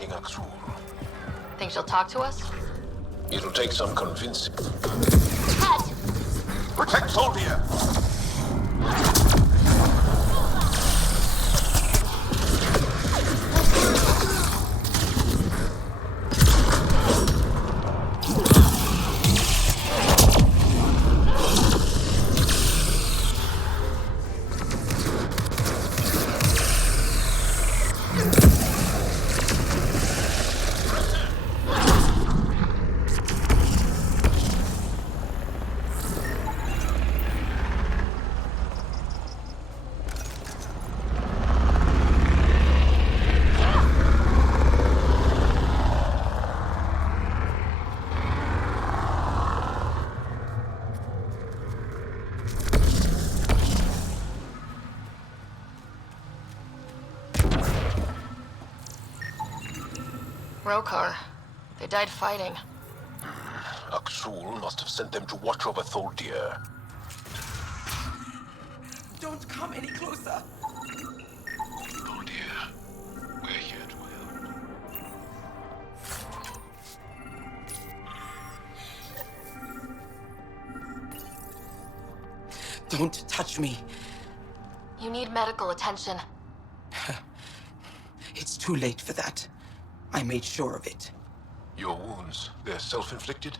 finding Axul. Think she'll talk to us? It'll take some convincing. Ted! Protect Soldier! Rokar. They died fighting. Axul must have sent them to watch over Tholdir. Don't come any closer. Tholdir, we're here to help. Don't touch me. You need medical attention. It's too late for that. I made sure of it. Your wounds, they're self-inflicted?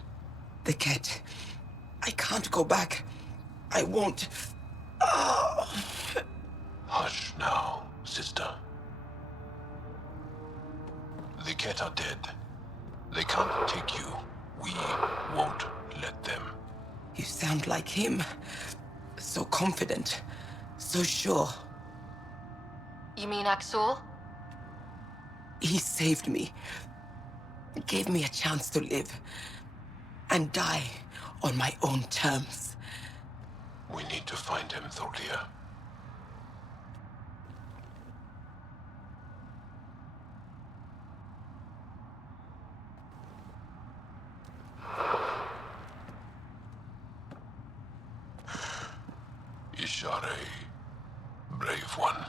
The cat. I can't go back. I won't. Oh. Hush now, sister. The cat are dead. They can't take you. We won't let them. You sound like him. So confident. So sure. You mean Axul? He saved me. Gave me a chance to live. And die on my own terms. We need to find him, Tholdir. Ishare, brave one.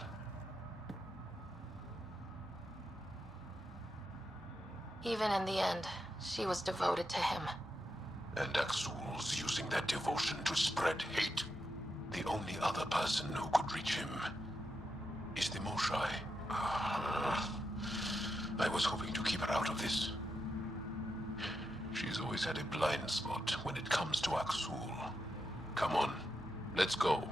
Even in the end, she was devoted to him. And Axul's using that devotion to spread hate. The only other person who could reach him is the Moshai. I was hoping to keep her out of this. She's always had a blind spot when it comes to Axul. Come on, let's go.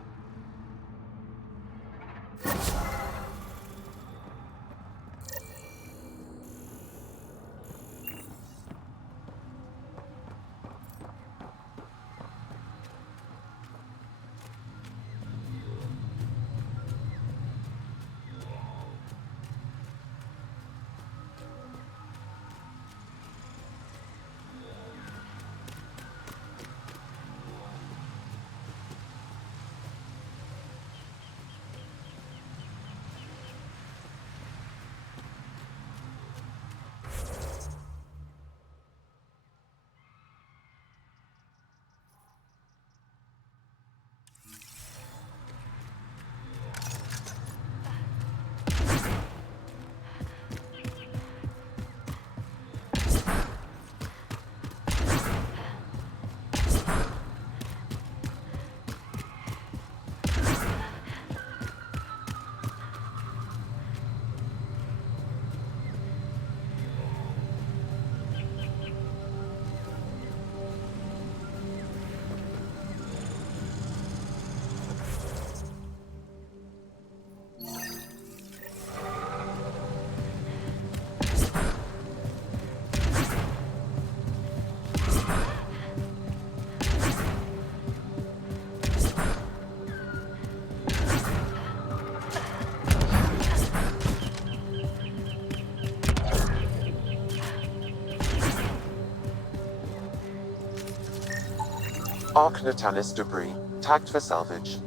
Arc Natalis debris, tagged for salvage.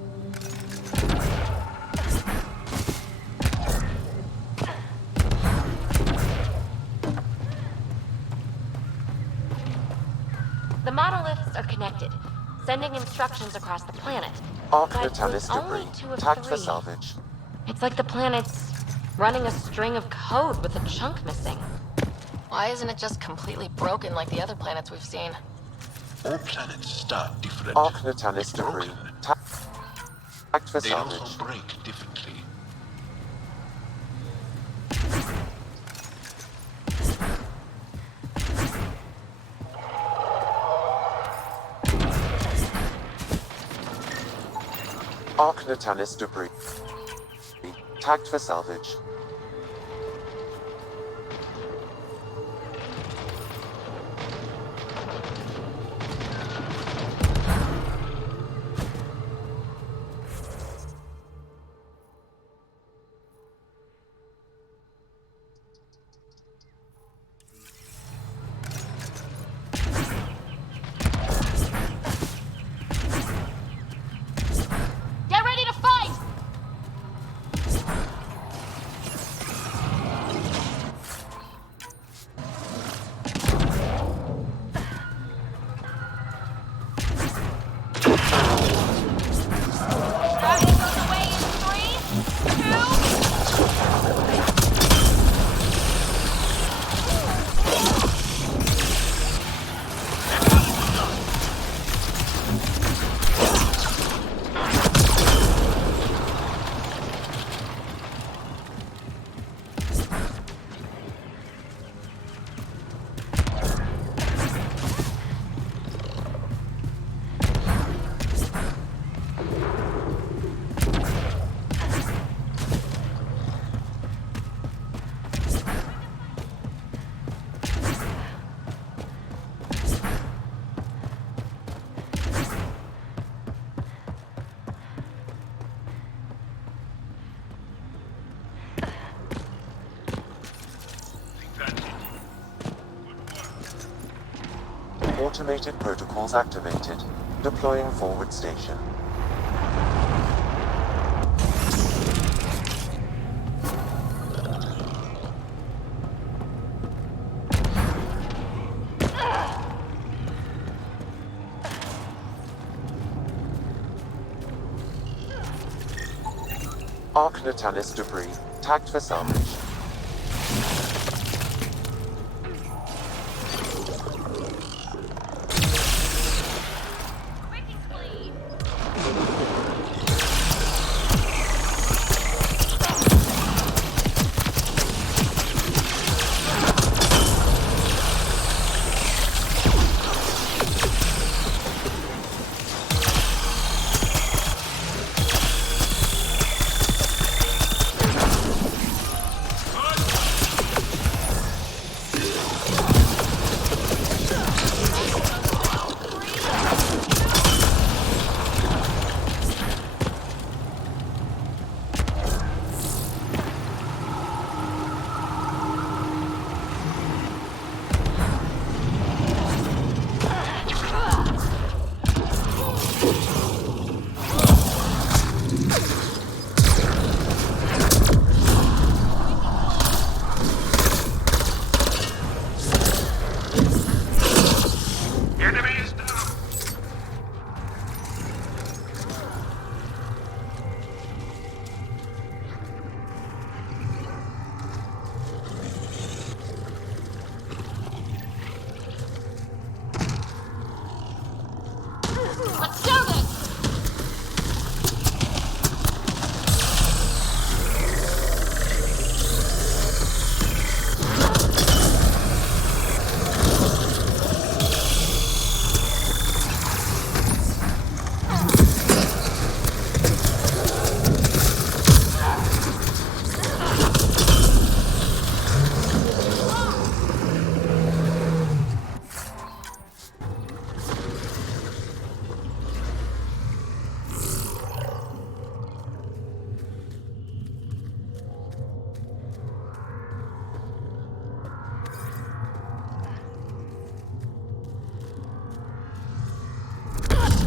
The monoliths are connected, sending instructions across the planet. Arc But Natalis with only debris, 2 of tagged for 3. salvage. It's like the planet's running a string of code with a chunk missing. Why isn't it just completely broken like the other planets we've seen? All planets start different. Arc Natalis If debris. broken, Tagged for they'd also salvage. break differently. Arc Natalis debris. Tagged for salvage. Get ready to fight! Dragon goes away in 3, 2... Automated protocols activated. Deploying forward station. Arc Natalis debris. Tagged for salvage. Let's do this!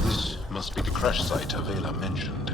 This must be the crash site Avela mentioned.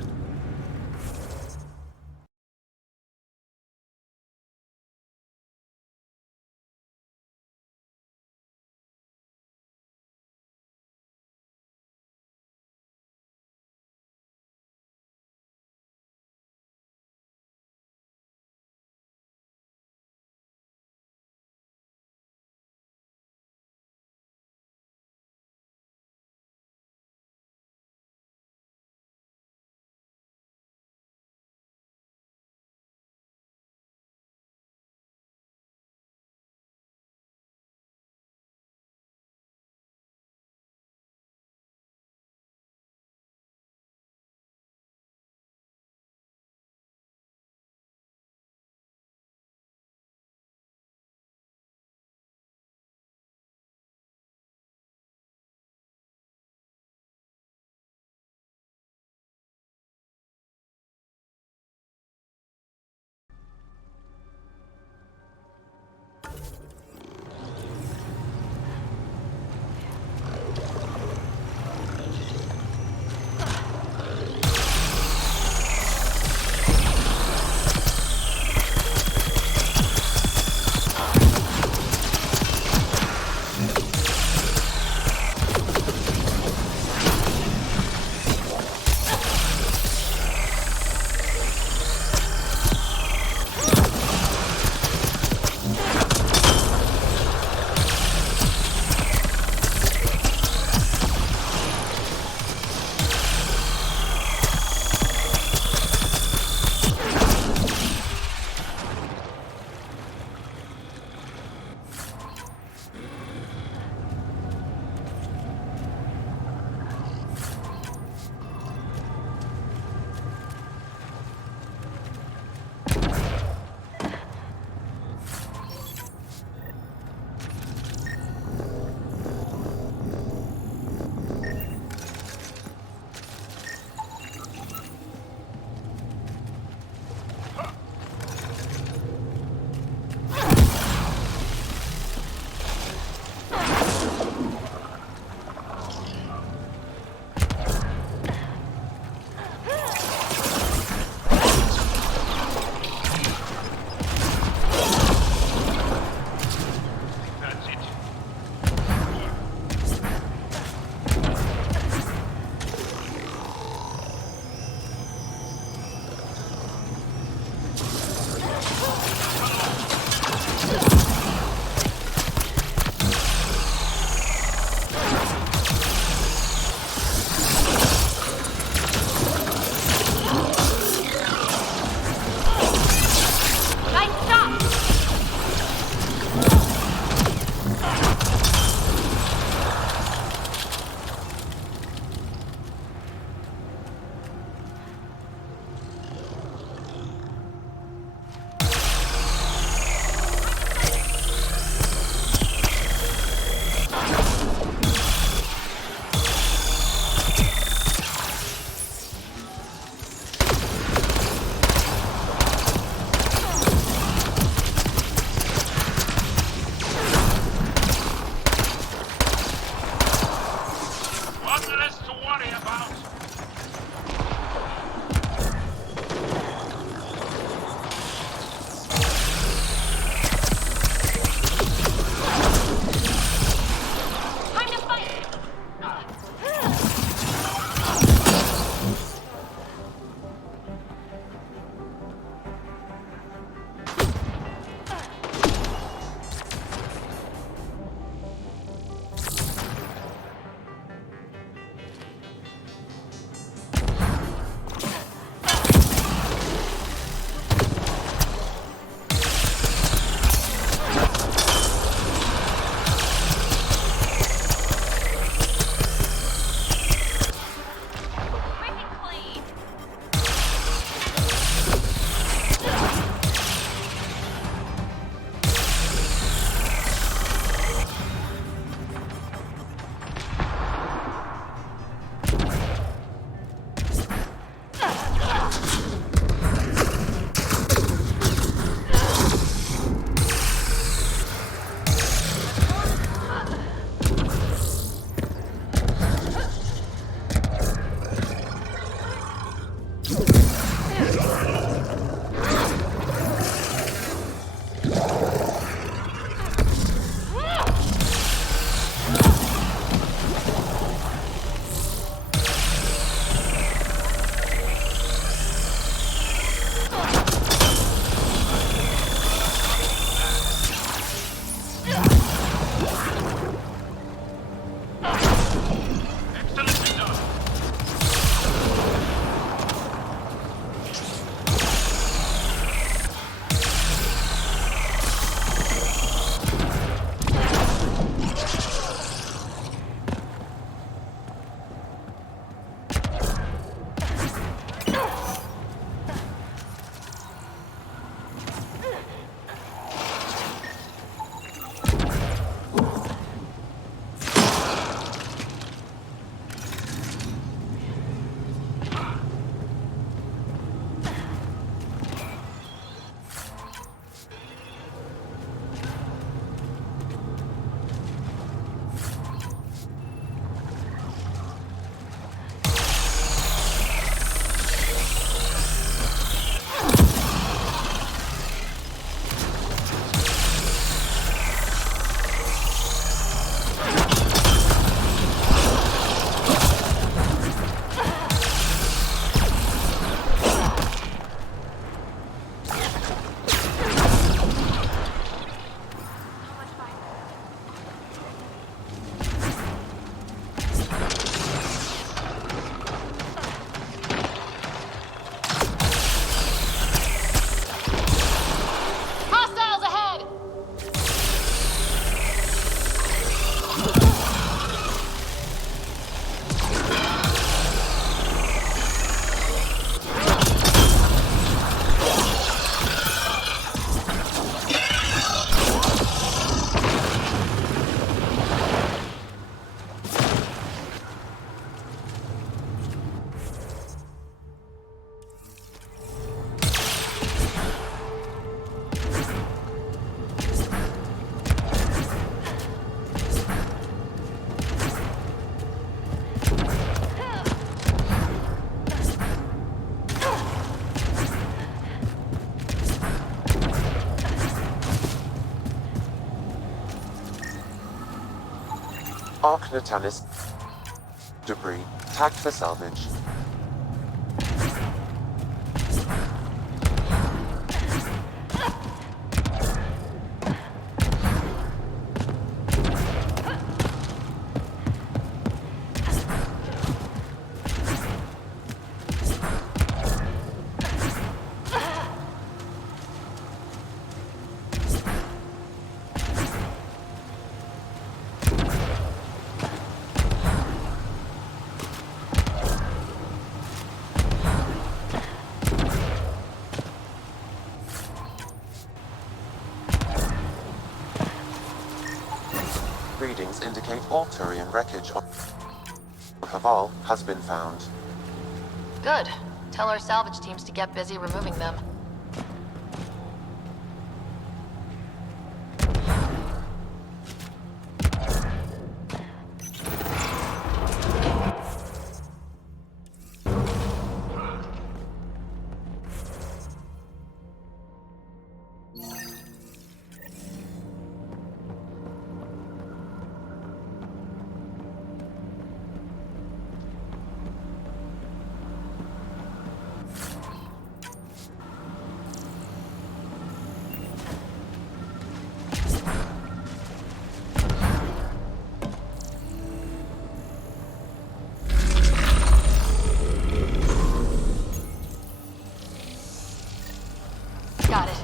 Arc Natalis debris tagged for salvage. Readings indicate all Turian wreckage on Haval has been found. Good. Tell our salvage teams to get busy removing them. Got it.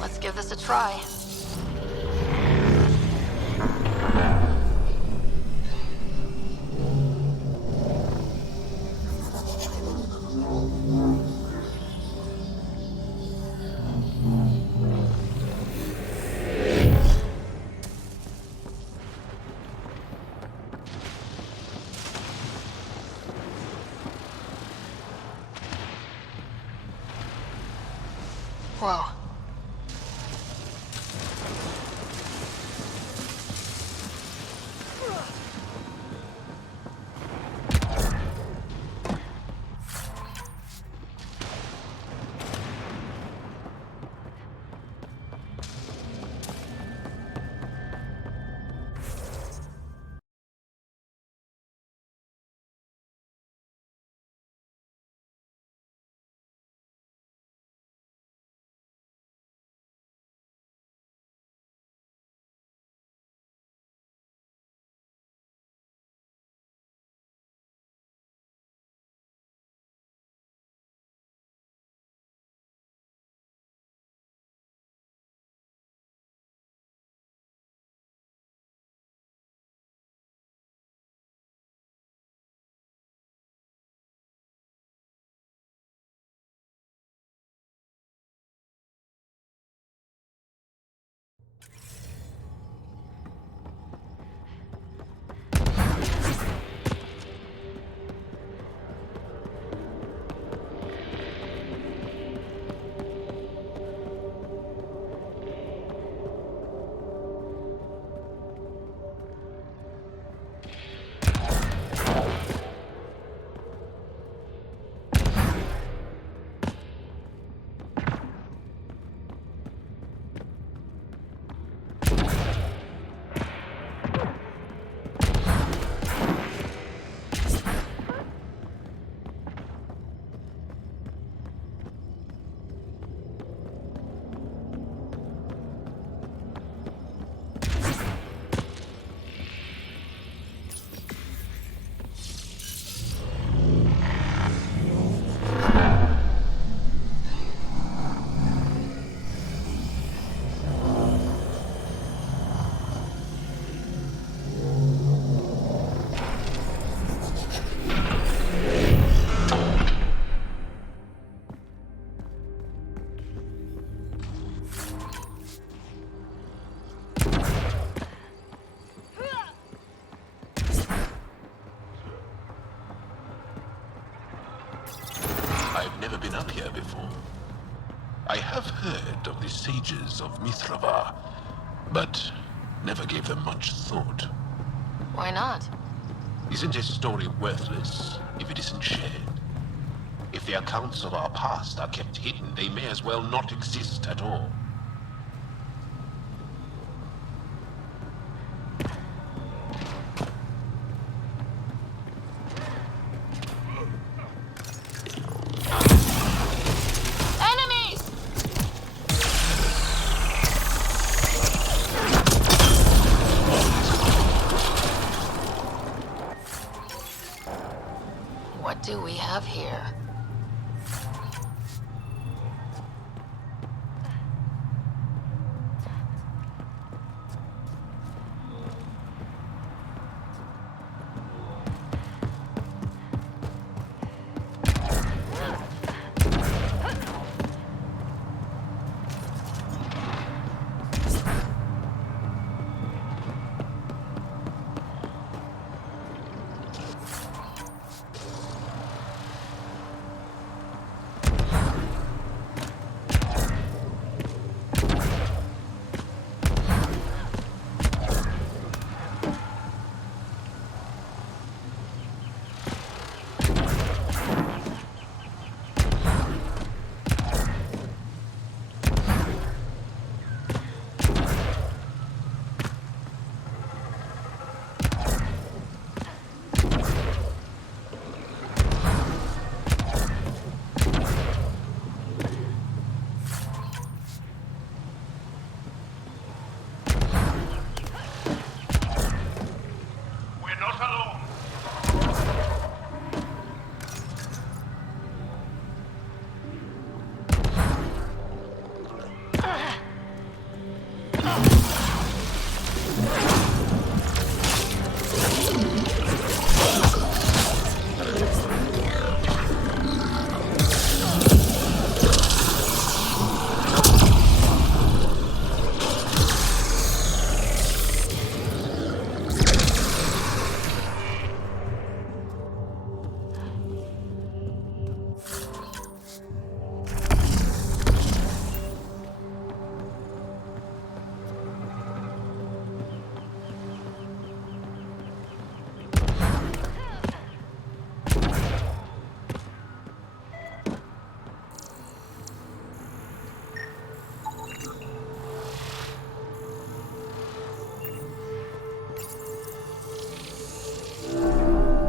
Let's give this a try. Whoa. I've never been up here before. I have heard of the sages of Mithrava, but never gave them much thought. Why not? Isn't a story worthless if it isn't shared? If the accounts of our past are kept hidden, they may as well not exist at all. Enemies! What do we have here?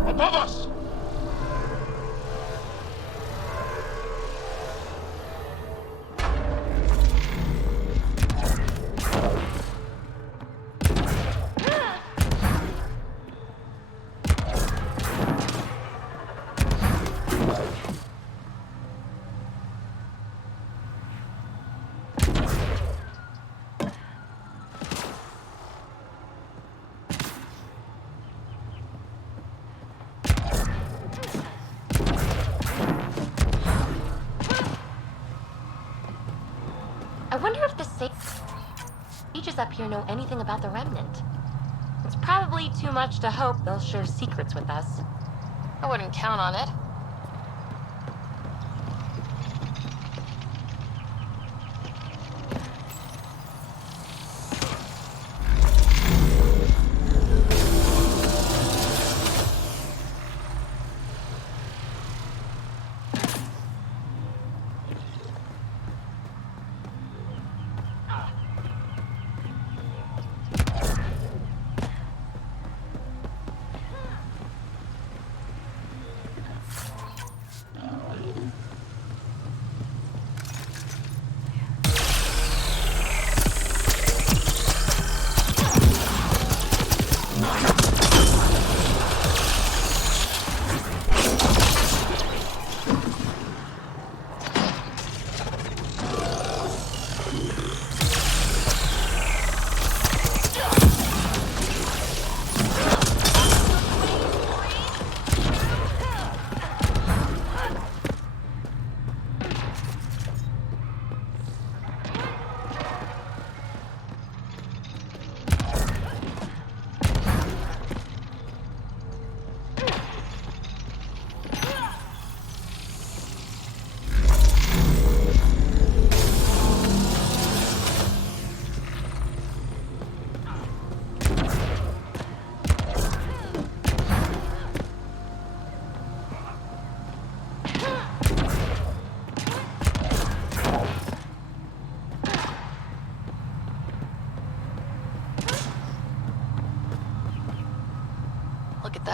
Above us! I wonder if the sages up here know anything about the Remnant. It's probably too much to hope they'll share secrets with us. I wouldn't count on it.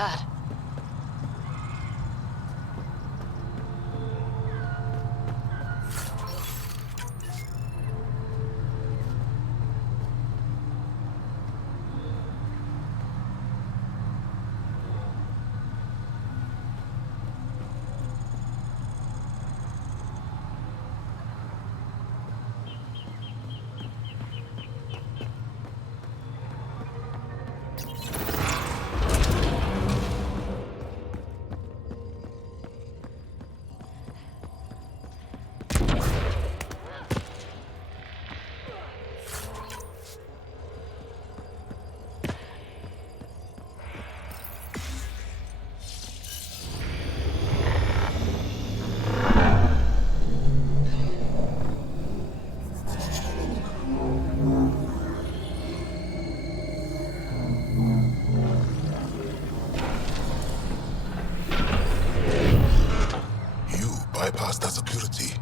that. You bypassed that security.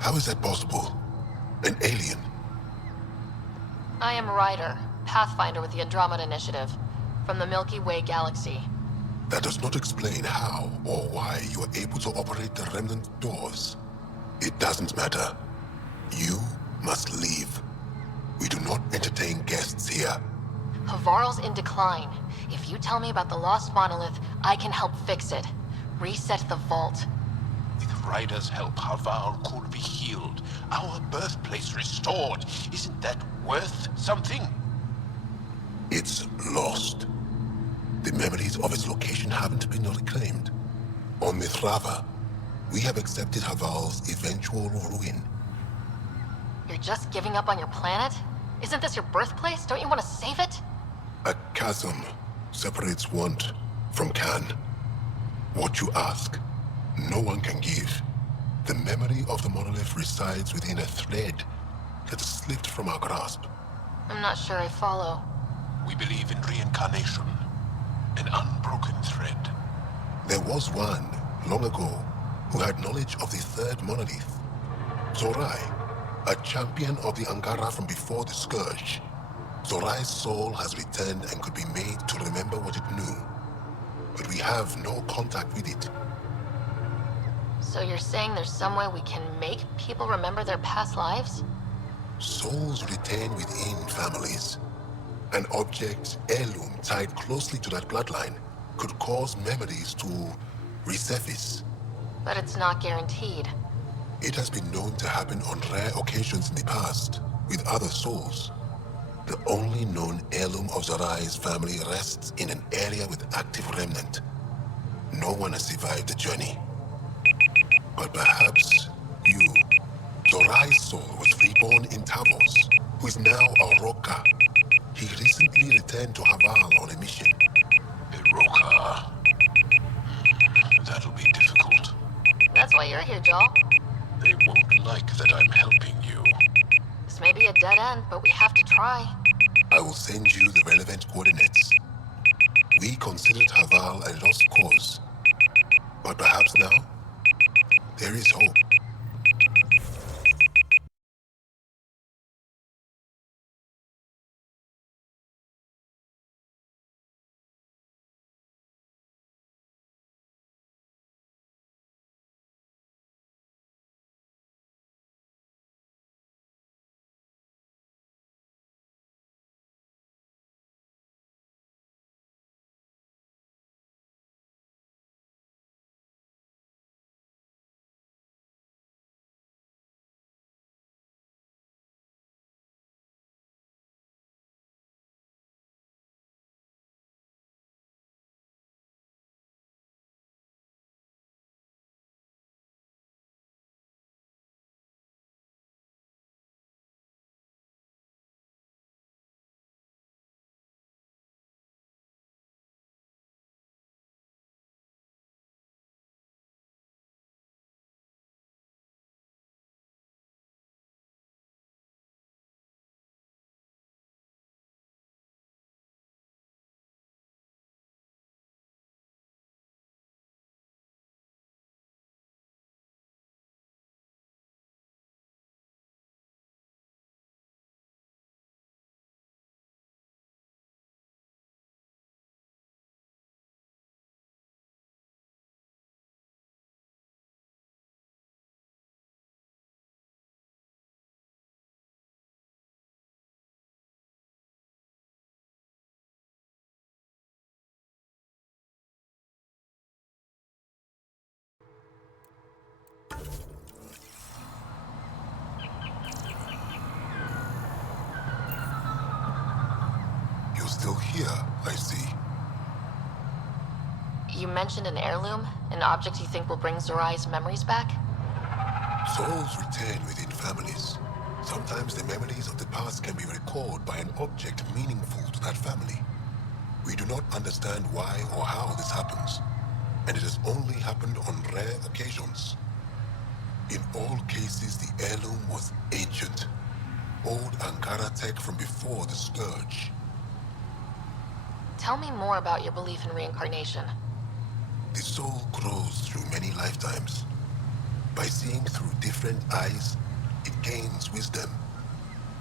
How is that possible? An alien? I am Ryder, Pathfinder with the Andromeda Initiative, from the Milky Way galaxy. That does not explain how or why you are able to operate the remnant doors. It doesn't matter. You must leave. We do not entertain guests here. Havarl's in decline. If you tell me about the lost monolith, I can help fix it. Reset the vault. With Ryder's help, Havarl could be healed. Our birthplace restored. Isn't that worth something? It's lost. The memories of its location haven't been reclaimed. On Mithrava, we have accepted Havarl's eventual ruin. You're just giving up on your planet? Isn't this your birthplace? Don't you want to save it? A chasm separates want from can. What you ask, no one can give. The memory of the monolith resides within a thread that slipped from our grasp. I'm not sure I follow. We believe in reincarnation, an unbroken thread. There was one, long ago, who had knowledge of the third monolith. Zorai, a champion of the Angara from before the Scourge. Zorai's soul has returned and could be made to remember what it knew. But we have no contact with it. So you're saying there's some way we can make people remember their past lives? Souls retain within families. An object, heirloom tied closely to that bloodline could cause memories to resurface. But it's not guaranteed. It has been known to happen on rare occasions in the past with other souls. The only known heirloom of Zorai's family rests in an area with active remnant. No one has survived the journey. But perhaps you. Zorai's soul was reborn in Tavos, who is now a Roka. He recently returned to Haval on a mission. A Roka? That'll be difficult. That's why you're here, Joel. They won't like that I'm helping you. This may be a dead end, but we have to try. I will send you the relevant coordinates. We considered Haval a lost cause. But perhaps now, there is hope. I see. You mentioned an heirloom, an object you think will bring Zorai's memories back? Souls return within families. Sometimes the memories of the past can be recalled by an object meaningful to that family. We do not understand why or how this happens, and it has only happened on rare occasions. In all cases, the heirloom was ancient, old Ankara tech from before the Scourge. Tell me more about your belief in reincarnation. The soul grows through many lifetimes. By seeing through different eyes, it gains wisdom.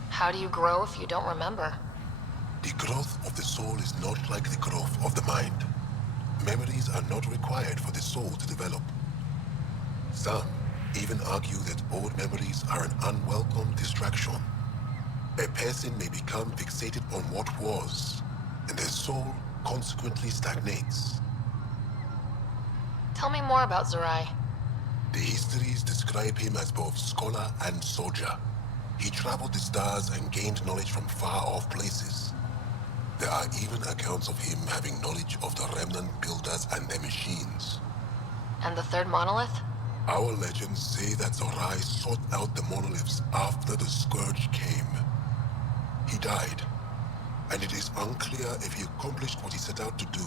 How do you grow if you don't remember? The growth of the soul is not like the growth of the mind. Memories are not required for the soul to develop. Some even argue that old memories are an unwelcome distraction. A person may become fixated on what was, and their soul consequently stagnates. Tell me more about Zorai. The histories describe him as both scholar and soldier. He traveled the stars and gained knowledge from far-off places. There are even accounts of him having knowledge of the remnant builders and their machines. And the third monolith? Our legends say that Zorai sought out the monoliths after the Scourge came. He died, and it is unclear if he accomplished what he set out to do.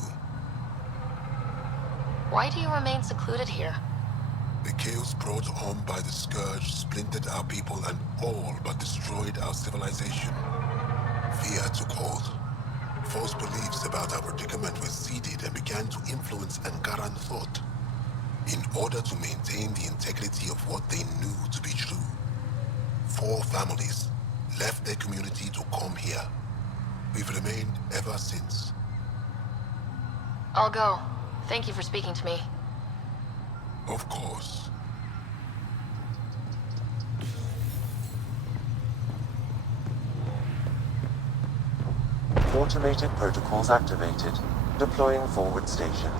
Why do you remain secluded here? The chaos brought on by the Scourge splintered our people and all but destroyed our civilization. Fear took hold. False beliefs about our predicament were seeded and began to influence Ankaran thought. In order to maintain the integrity of what they knew to be true, 4 families left their community to come here. We've remained ever since. I'll go. Thank you for speaking to me. Of course. Automated protocols activated. Deploying forward station.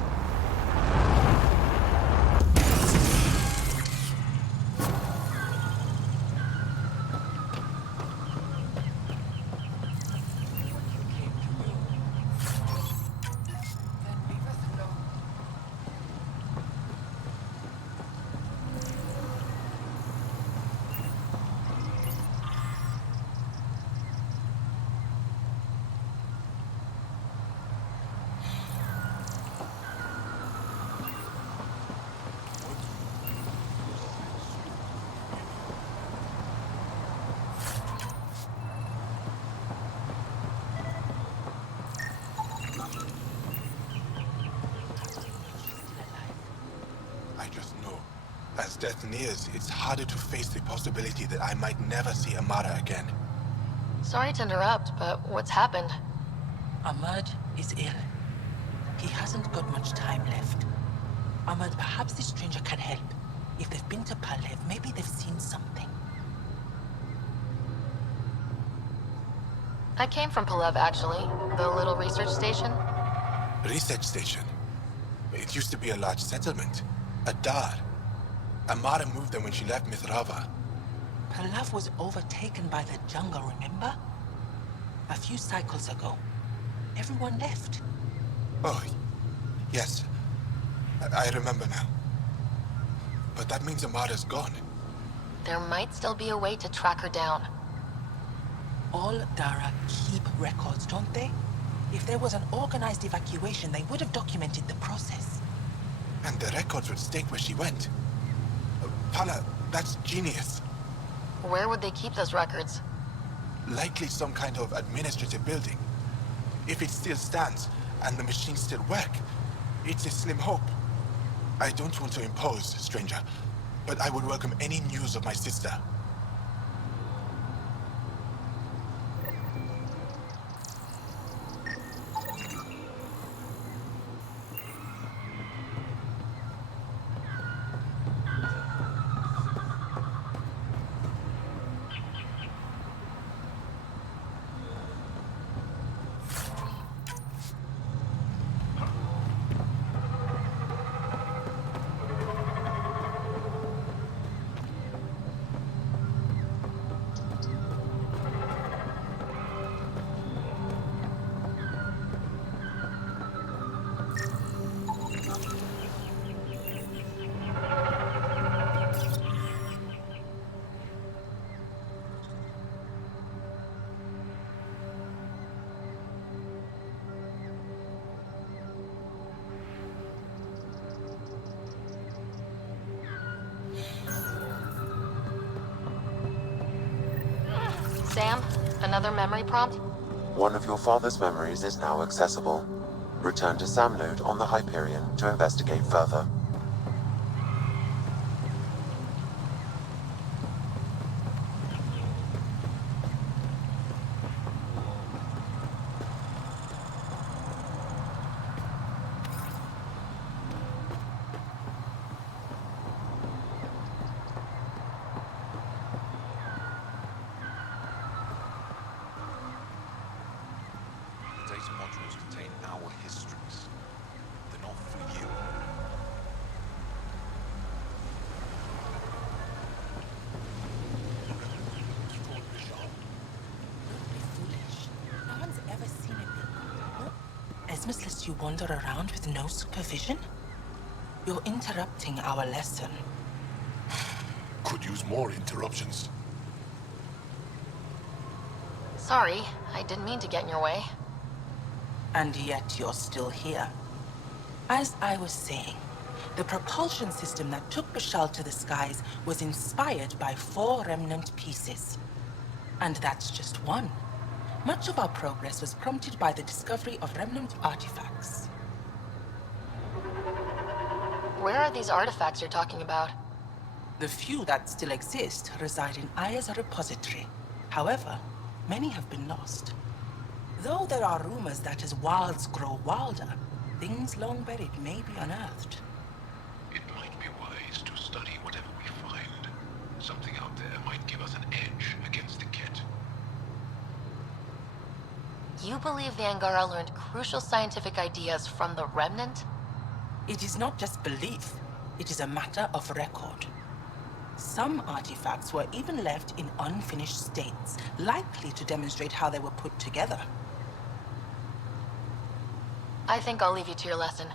I just know. As death nears, it's harder to face the possibility that I might never see Amara again. Sorry to interrupt, but what's happened? Ahmad is ill. He hasn't got much time left. Ahmad, perhaps this stranger can help. If they've been to Palev, maybe they've seen something. I came from Palev, actually. The little research station. Research station. It used to be a large settlement. A dar. Amara moved there when she left Mithrava. Palev was overtaken by the jungle, remember? A few cycles ago. Everyone left. Oh, yes. I remember now. But that means Amara's gone. There might still be a way to track her down. All Dara keep records, don't they? If there was an organized evacuation, they would have documented the process. And the records would state where she went. Pala, that's genius. Where would they keep those records? Likely some kind of administrative building. If it still stands, and the machines still work, it's a slim hope. I don't want to impose, stranger, but I would welcome any news of my sister. Sam, another memory prompt? One of your father's memories is now accessible. Return to Sam node on the Hyperion to investigate further. The data modules contain our histories. They're not for you. Don't be foolish. No one's ever seen it before. Esmus lets you wander around with no supervision? You're interrupting our lesson. Could use more interruptions. Sorry, I didn't mean to get in your way. And yet you're still here. As I was saying, the propulsion system that took Bashal to the skies was inspired by 4 remnant pieces. And that's just one. Much of our progress was prompted by the discovery of remnant artifacts. Where are these artifacts you're talking about? The few that still exist reside in Aya's repository. However, many have been lost. Though there are rumors that as wilds grow wilder, things long buried may be unearthed. It might be wise to study whatever we find. Something out there might give us an edge against the Ket. You believe the Angara learned crucial scientific ideas from the Remnant? It is not just belief, it is a matter of record. Some artifacts were even left in unfinished states, likely to demonstrate how they were put together. I think I'll leave you to your lesson.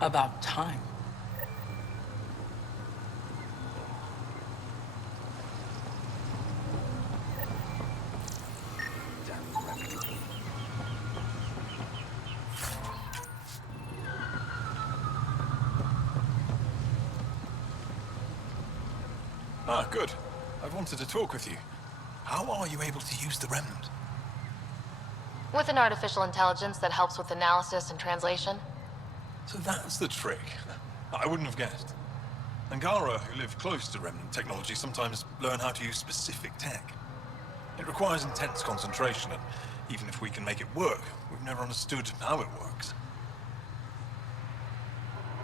About time. Ah, good. I wanted to talk with you. How are you able to use the Remnant? With an artificial intelligence that helps with analysis and translation. So that's the trick. I wouldn't have guessed. Angara, who live close to Remnant technology, sometimes learn how to use specific tech. It requires intense concentration, and even if we can make it work, we've never understood how it works.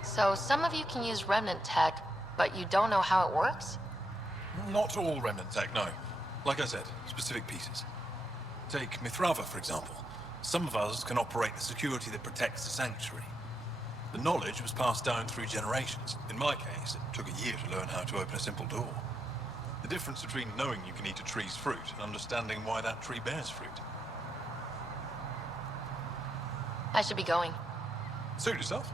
So some of you can use Remnant tech, but you don't know how it works? Not all Remnant tech, no. Like I said, specific pieces. Take Mithrava, for example. Some of us can operate the security that protects the sanctuary. The knowledge was passed down through generations. In my case, it took a year to learn how to open a simple door. The difference between knowing you can eat a tree's fruit and understanding why that tree bears fruit. I should be going. Suit yourself.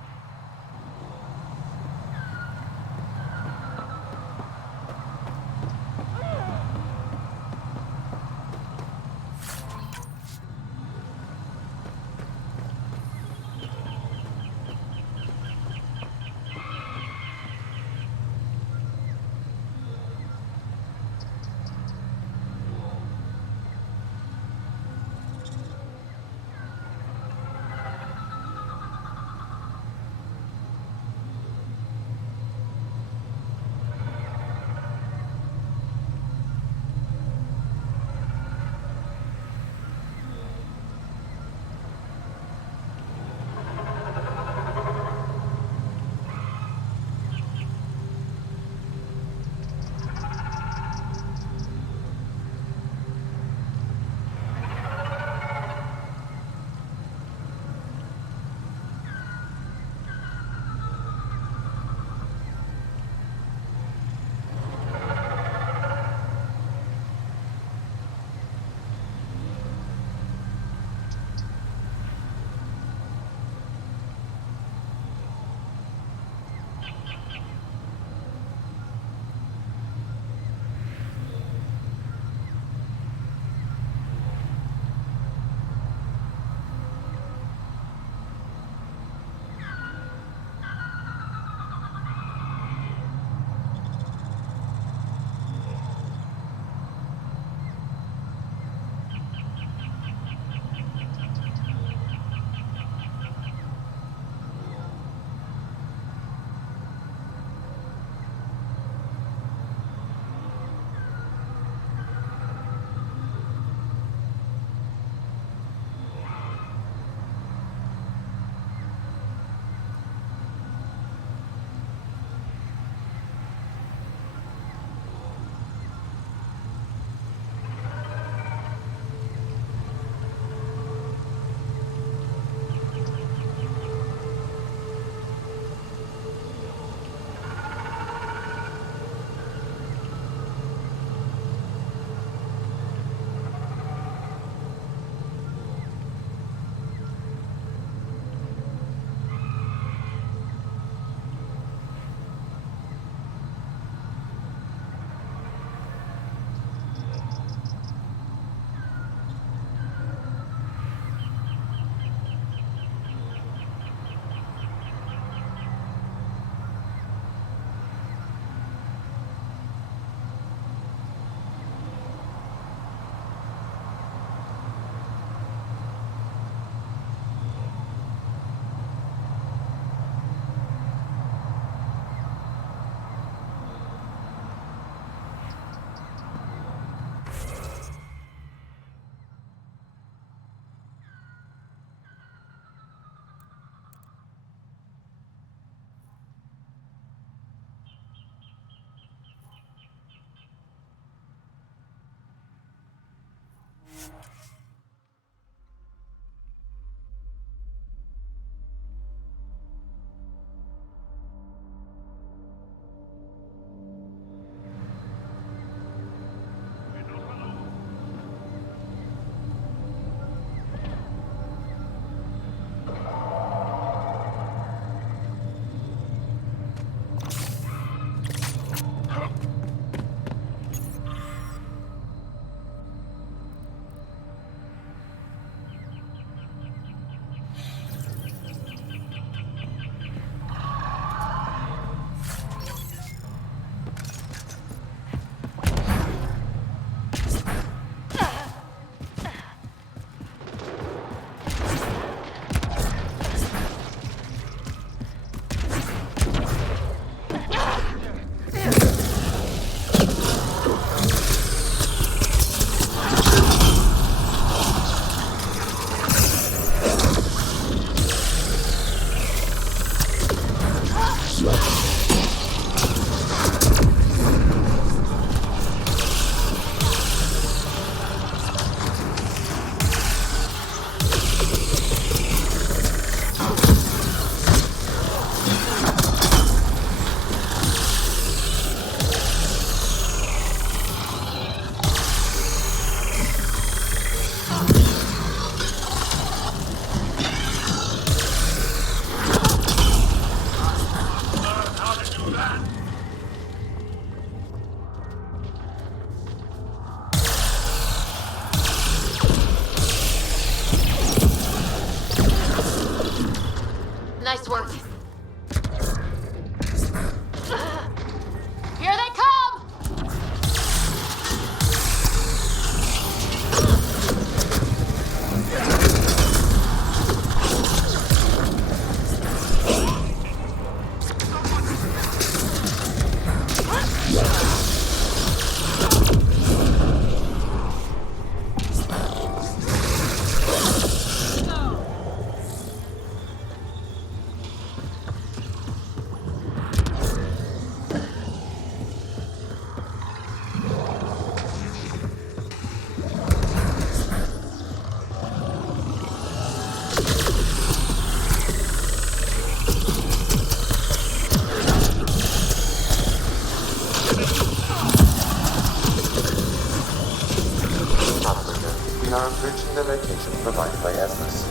now approaching the location provided by Esmus.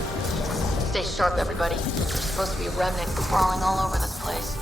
Stay sharp, everybody. There's supposed to be a remnant crawling all over this place.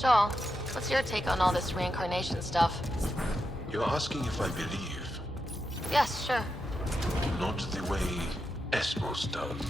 Joel, what's your take on all this reincarnation stuff? You're asking if I believe, Yes, sure. not the way Esmos does.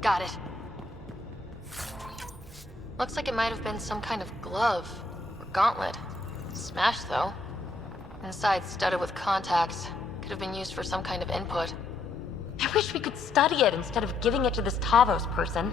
Got it. Looks like it might have been some kind of glove or gauntlet. Smashed, though. Inside studded with contacts. Could have been used for some kind of input. I wish we could study it instead of giving it to this Tavos person.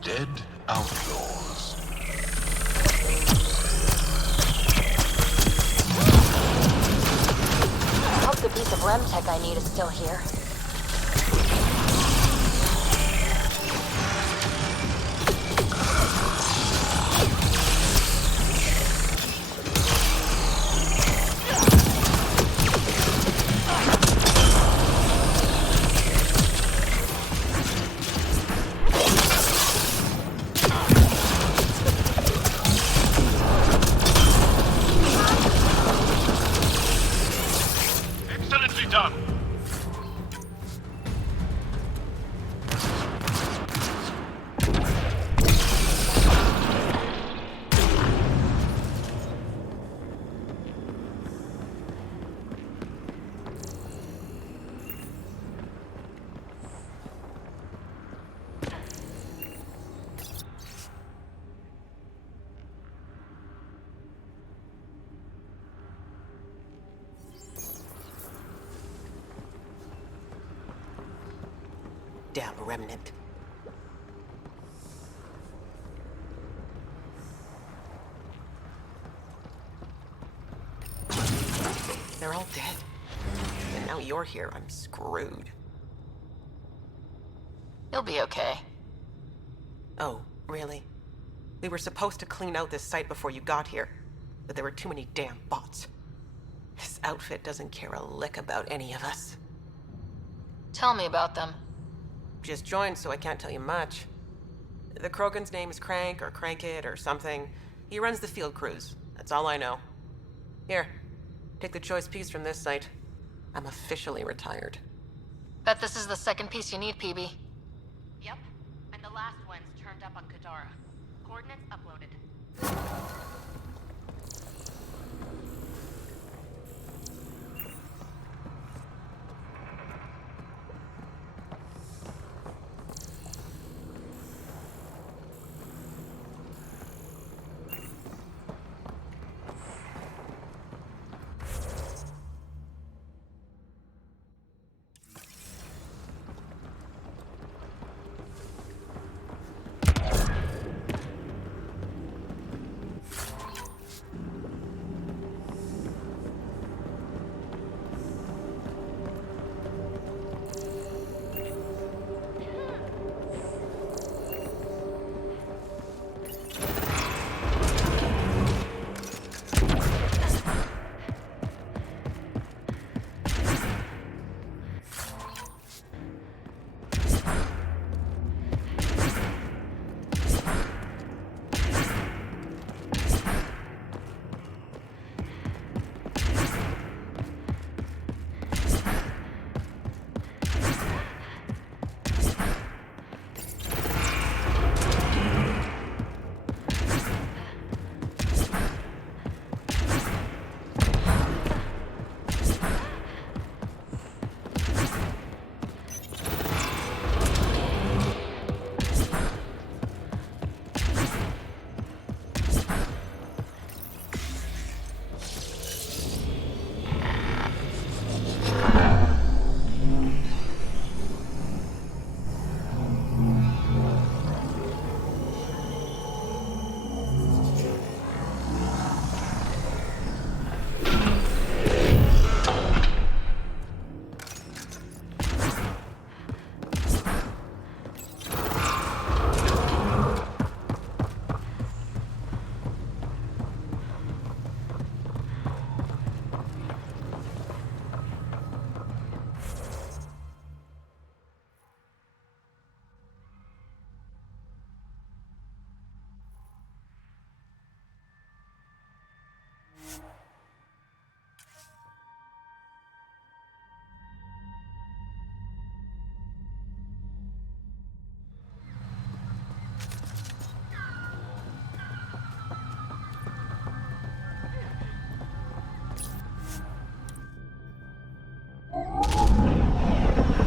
Dead outlaws. I hope the piece of REM tech I need is still here. Excellently done. Damn remnant. They're all dead. And now you're here, I'm screwed. You'll be okay. Oh, really? We were supposed to clean out this site before you got here, but there were too many damn bots. This outfit doesn't care a lick about any of us. Tell me about them. Just joined, so I can't tell you much. The Krogan's name is Crank or Crankit or something. He runs the field crews. That's all I know. Here, take the choice piece from this site. I'm officially retired. Bet this is the second piece you need, PB. Yep, and the last one's turned up on Kadara. Coordinates uploaded.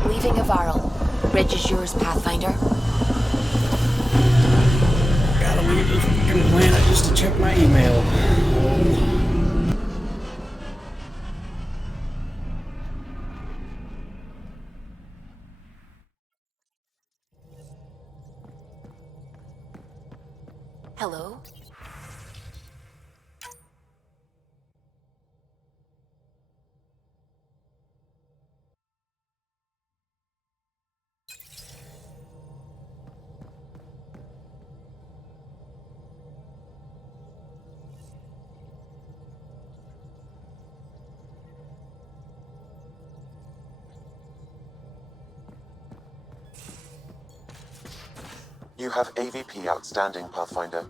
Leaving Avarl. Reg is yours, Pathfinder. Gotta leave this fucking planet just to check my email. Hello? You have AVP outstanding, Pathfinder.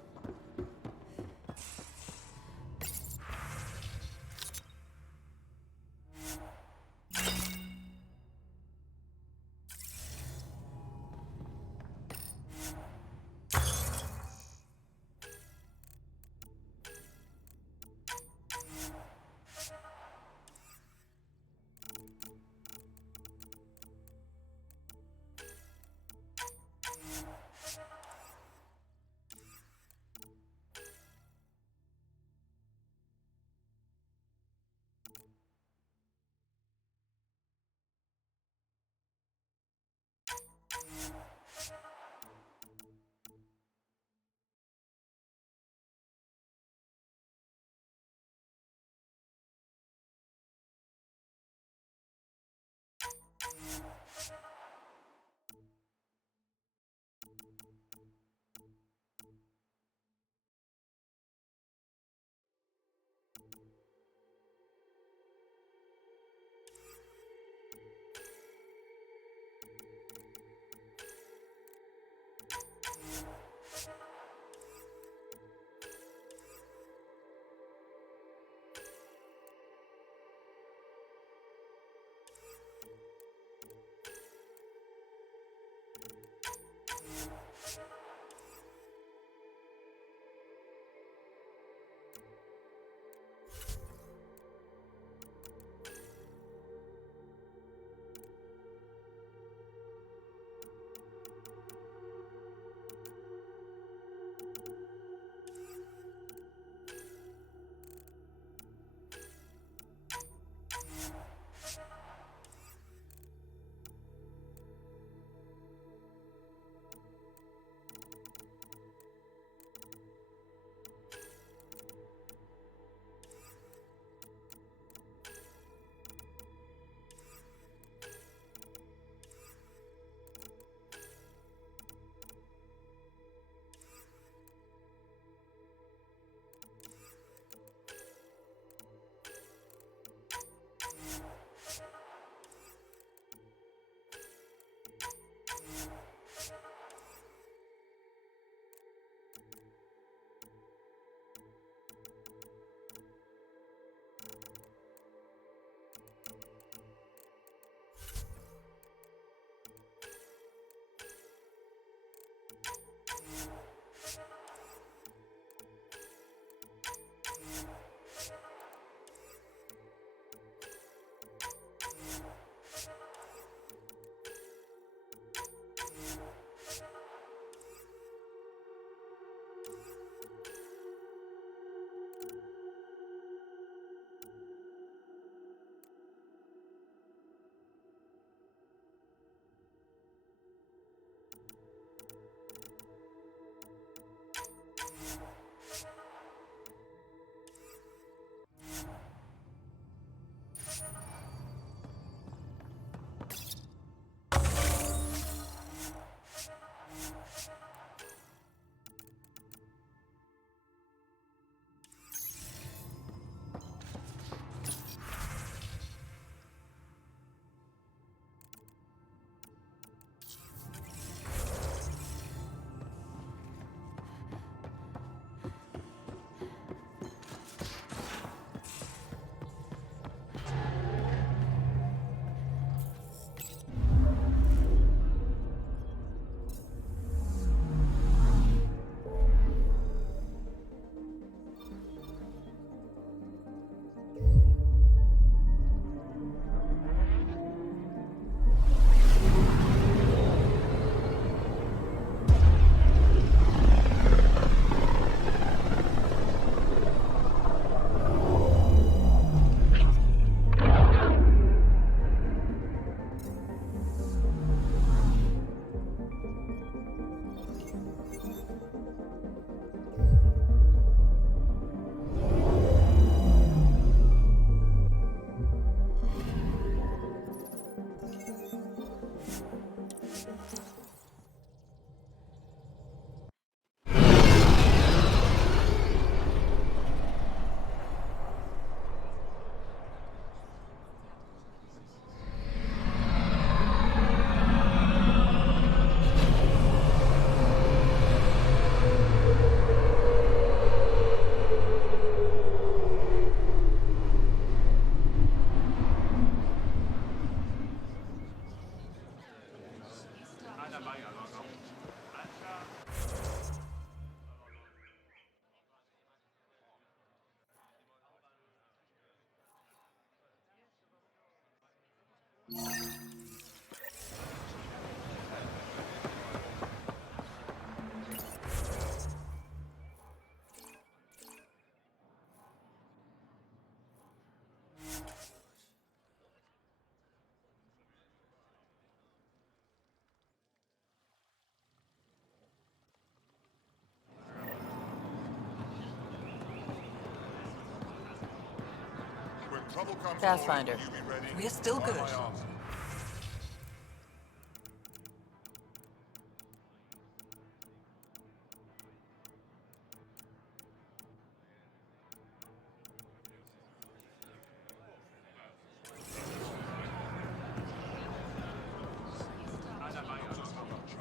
Trouble comes Pathfinder, calling. You be ready. we're still On good. my arms.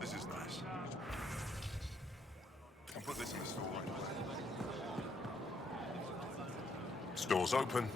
This is nice. Can put this in the store right away. Store's open.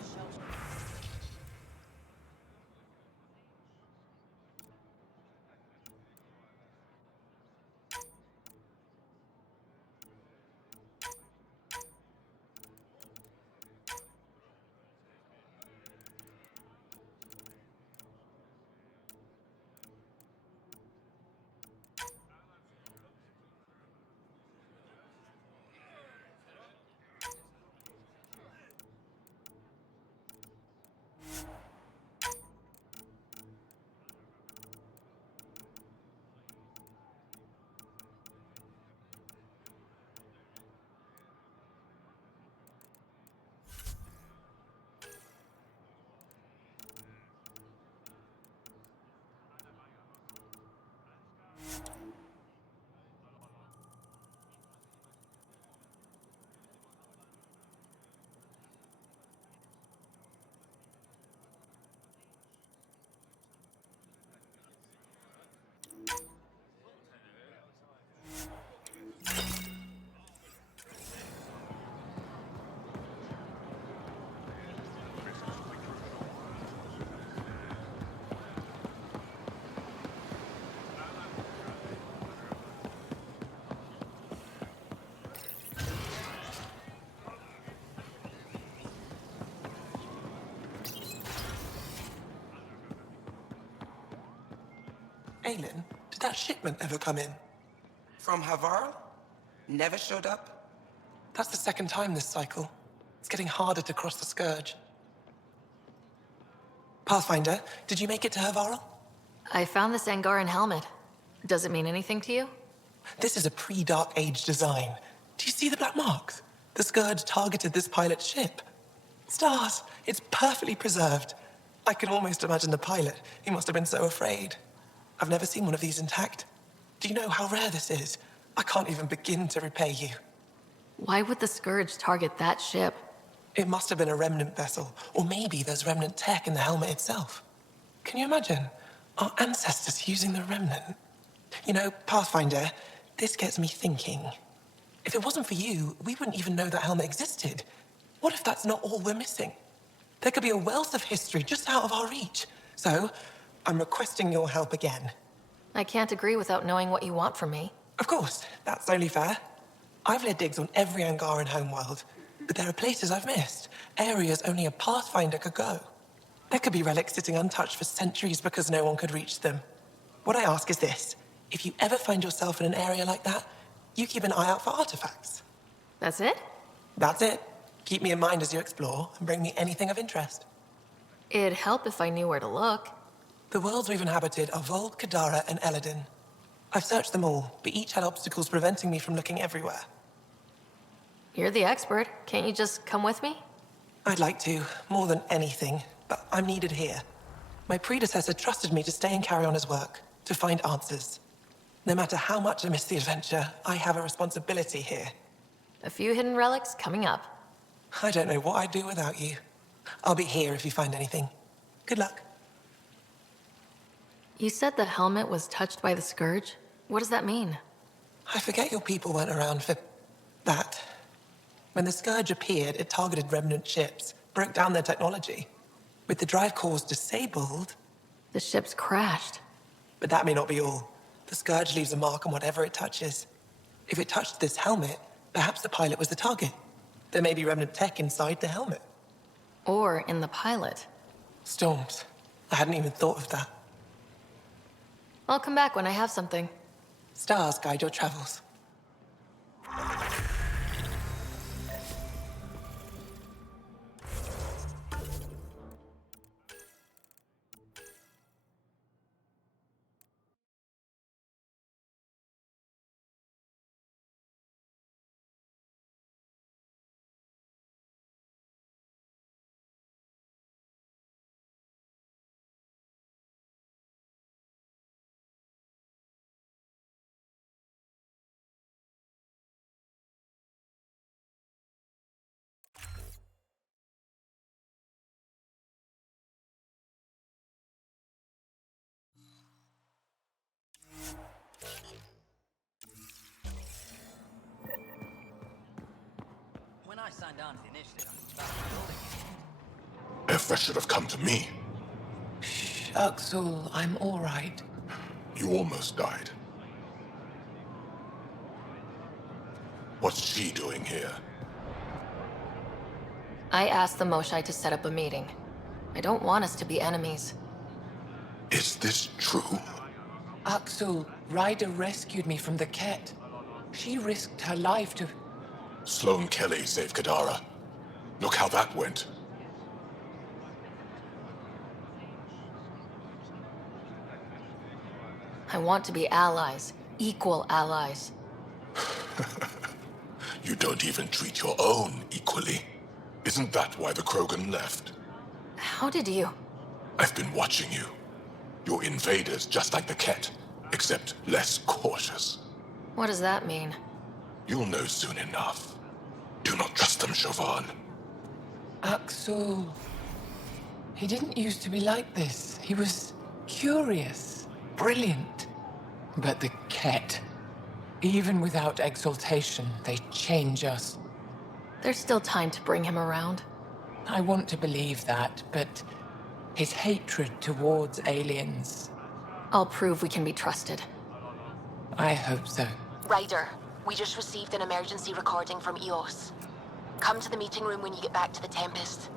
Aylin, did that shipment ever come in? From Havarl? Never showed up? That's the second time this cycle. It's getting harder to cross the Scourge. Pathfinder, did you make it to Havarl? I found this Angaran helmet. Does it mean anything to you? This is a pre-Dark Age design. Do you see the black marks? The Scourge targeted this pilot's ship. Stars, it's perfectly preserved. I can almost imagine the pilot. He must have been so afraid. I've never seen one of these intact. Do you know how rare this is? I can't even begin to repay you. Why would the Scourge target that ship? It must have been a remnant vessel, or maybe there's remnant tech in the helmet itself. Can you imagine? Our ancestors using the remnant? You know, Pathfinder, this gets me thinking. If it wasn't for you, we wouldn't even know that helmet existed. What if that's not all we're missing? There could be a wealth of history just out of our reach. So, I'm requesting your help again. I can't agree without knowing what you want from me. Of course, that's only fair. I've led digs on every Angaran homeworld, but there are places I've missed, areas only a Pathfinder could go. There could be relics sitting untouched for centuries because no one could reach them. What I ask is this: if you ever find yourself in an area like that, you keep an eye out for artifacts. That's it? That's it. Keep me in mind as you explore and bring me anything of interest. It'd help if I knew where to look. The worlds we've inhabited are Vold, Kadara, and Eladin. I've searched them all, but each had obstacles preventing me from looking everywhere. You're the expert. Can't you just come with me? I'd like to, more than anything, but I'm needed here. My predecessor trusted me to stay and carry on his work, to find answers. No matter how much I miss the adventure, I have a responsibility here. A few hidden relics coming up. I don't know what I'd do without you. I'll be here if you find anything. Good luck. You said the helmet was touched by the Scourge? What does that mean? I forget your people weren't around for that. When the Scourge appeared, it targeted remnant ships, broke down their technology. With the drive cores disabled... The ships crashed. But that may not be all. The Scourge leaves a mark on whatever it touches. If it touched this helmet, perhaps the pilot was the target. There may be remnant tech inside the helmet. Or in the pilot. Storms. I hadn't even thought of that. I'll come back when I have something. Stars guide your travels. Efra should have come to me. Shh, Axel, I'm all right. You almost died. What's she doing here? I asked the Moshai to set up a meeting. I don't want us to be enemies. Is this true? Axel, Ryder rescued me from the Ket. She risked her life to... Sloane Kelly saved Kadara. Look how that went. I want to be allies. Equal allies. You don't even treat your own equally. Isn't that why the Krogan left? How did you... I've been watching you. You're invaders just like the Ket, except less cautious. What does that mean? You'll know soon enough. Do not trust them, Chauvin. Axel... He didn't used to be like this. He was curious, brilliant. But the Ket, even without exaltation, they change us. There's still time to bring him around. I want to believe that, but his hatred towards aliens... I'll prove we can be trusted. I hope so. Ryder, we just received an emergency recording from EOS. Come to the meeting room when you get back to the Tempest.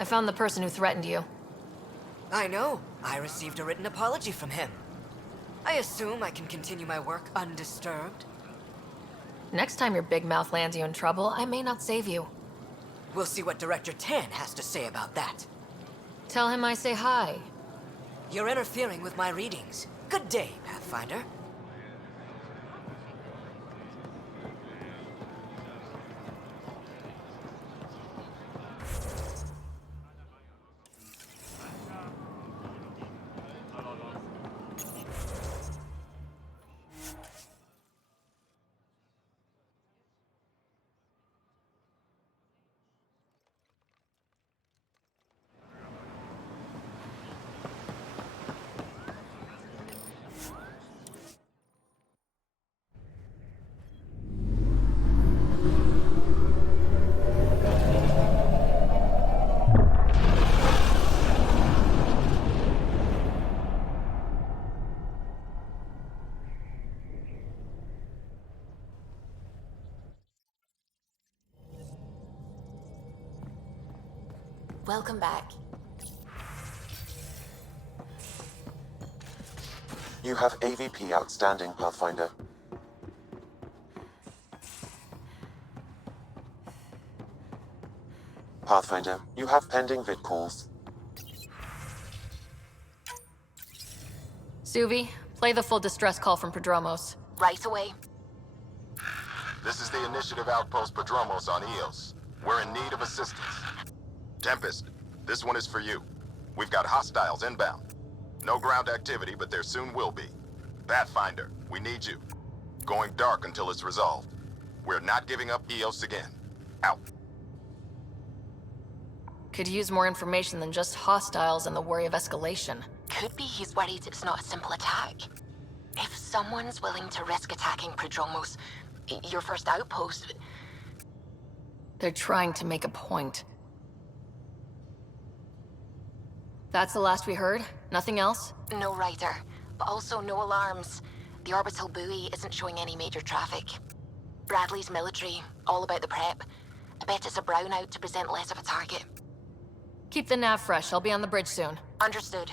I found the person who threatened you. I know. I received a written apology from him. I assume I can continue my work undisturbed. Next time your big mouth lands you in trouble, I may not save you. We'll see what Director Tan has to say about that. Tell him I say hi. You're interfering with my readings. Good day, Pathfinder. Welcome back. You have AVP outstanding, Pathfinder. Pathfinder, you have pending vid calls. Suvi, play the full distress call from Prodromos. Right away. This is the Initiative Outpost Prodromos on Eos. We're in need of assistance. Tempest, this one is for you. We've got hostiles inbound. No ground activity, but there soon will be. Pathfinder, we need you. Going dark until it's resolved. We're not giving up Eos again. Out. Could use more information than just hostiles and the worry of escalation. Could be he's worried it's not a simple attack. If someone's willing to risk attacking Prodromos, your first outpost... They're trying to make a point. That's the last we heard? Nothing else? No Ryder, but also no alarms. The orbital buoy isn't showing any major traffic. Bradley's military, all about the prep. I bet it's a brownout to present less of a target. Keep the nav fresh. I'll be on the bridge soon. Understood.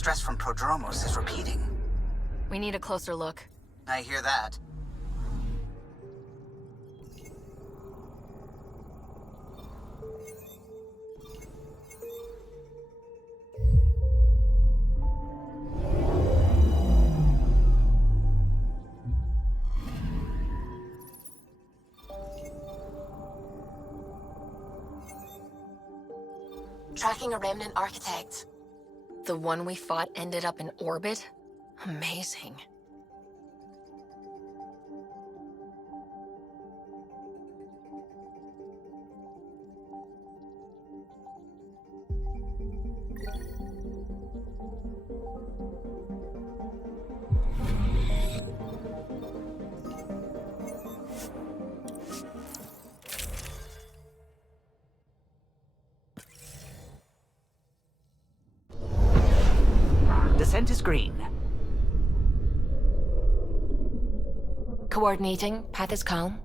distress from Prodromos is repeating. We need a closer look. I hear that. Tracking a remnant architect. The one we fought ended up in orbit? Amazing. Descent is green. Coordinating. Path is calm.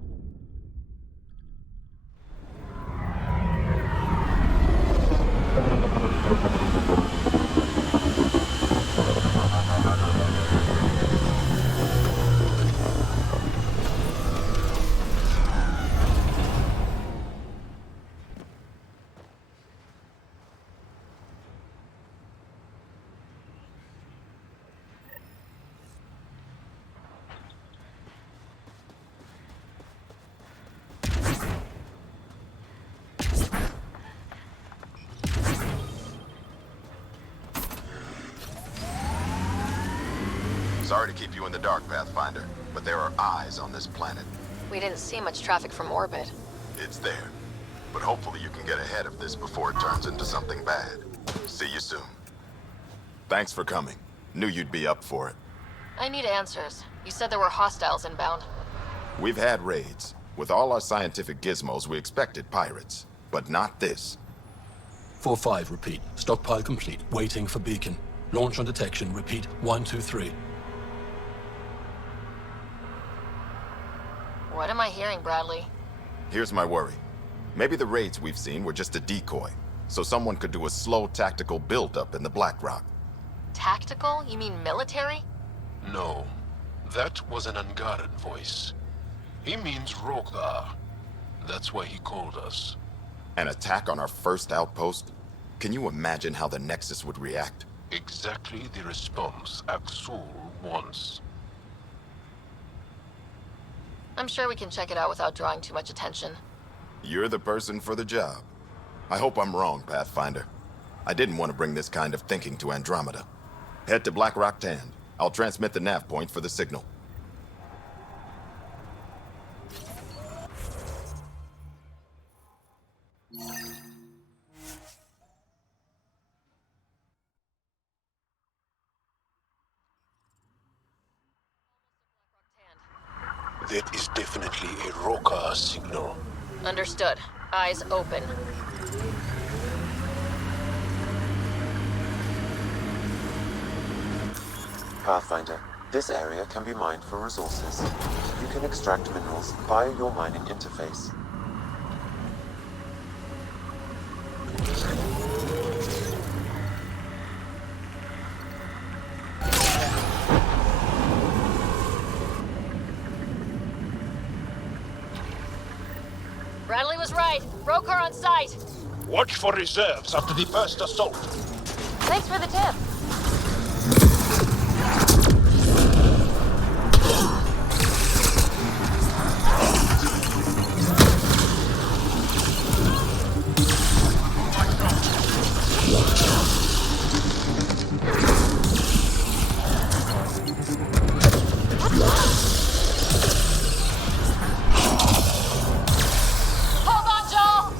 Sorry to keep you in the dark, Pathfinder, but there are eyes on this planet. We didn't see much traffic from orbit. It's there. But hopefully you can get ahead of this before it turns into something bad. See you soon. Thanks for coming. Knew you'd be up for it. I need answers. You said there were hostiles inbound. We've had raids. With all our scientific gizmos, we expected pirates. But not this. 4-5, repeat. Stockpile complete. Waiting for beacon. Launch on detection. Repeat. 1-2-3. What am I hearing, Bradley? Here's my worry. Maybe the raids we've seen were just a decoy, so someone could do a slow tactical build-up in the Black Rock. Tactical? You mean military? No, that was an unguarded voice. He means Rogar. That's why he called us. An attack on our first outpost? Can you imagine how the Nexus would react? Exactly the response Axul wants. I'm sure we can check it out without drawing too much attention. You're the person for the job. I hope I'm wrong, Pathfinder. I didn't want to bring this kind of thinking to Andromeda. Head to Black Rock Tand. I'll transmit the nav point for the signal. That is definitely a Rogar signal. Understood. Eyes open. Pathfinder, this area can be mined for resources. You can extract minerals via your mining interface. Bradley was right. Rogar on site. Watch for reserves after the first assault. Thanks for the tip. Hold on, Joel!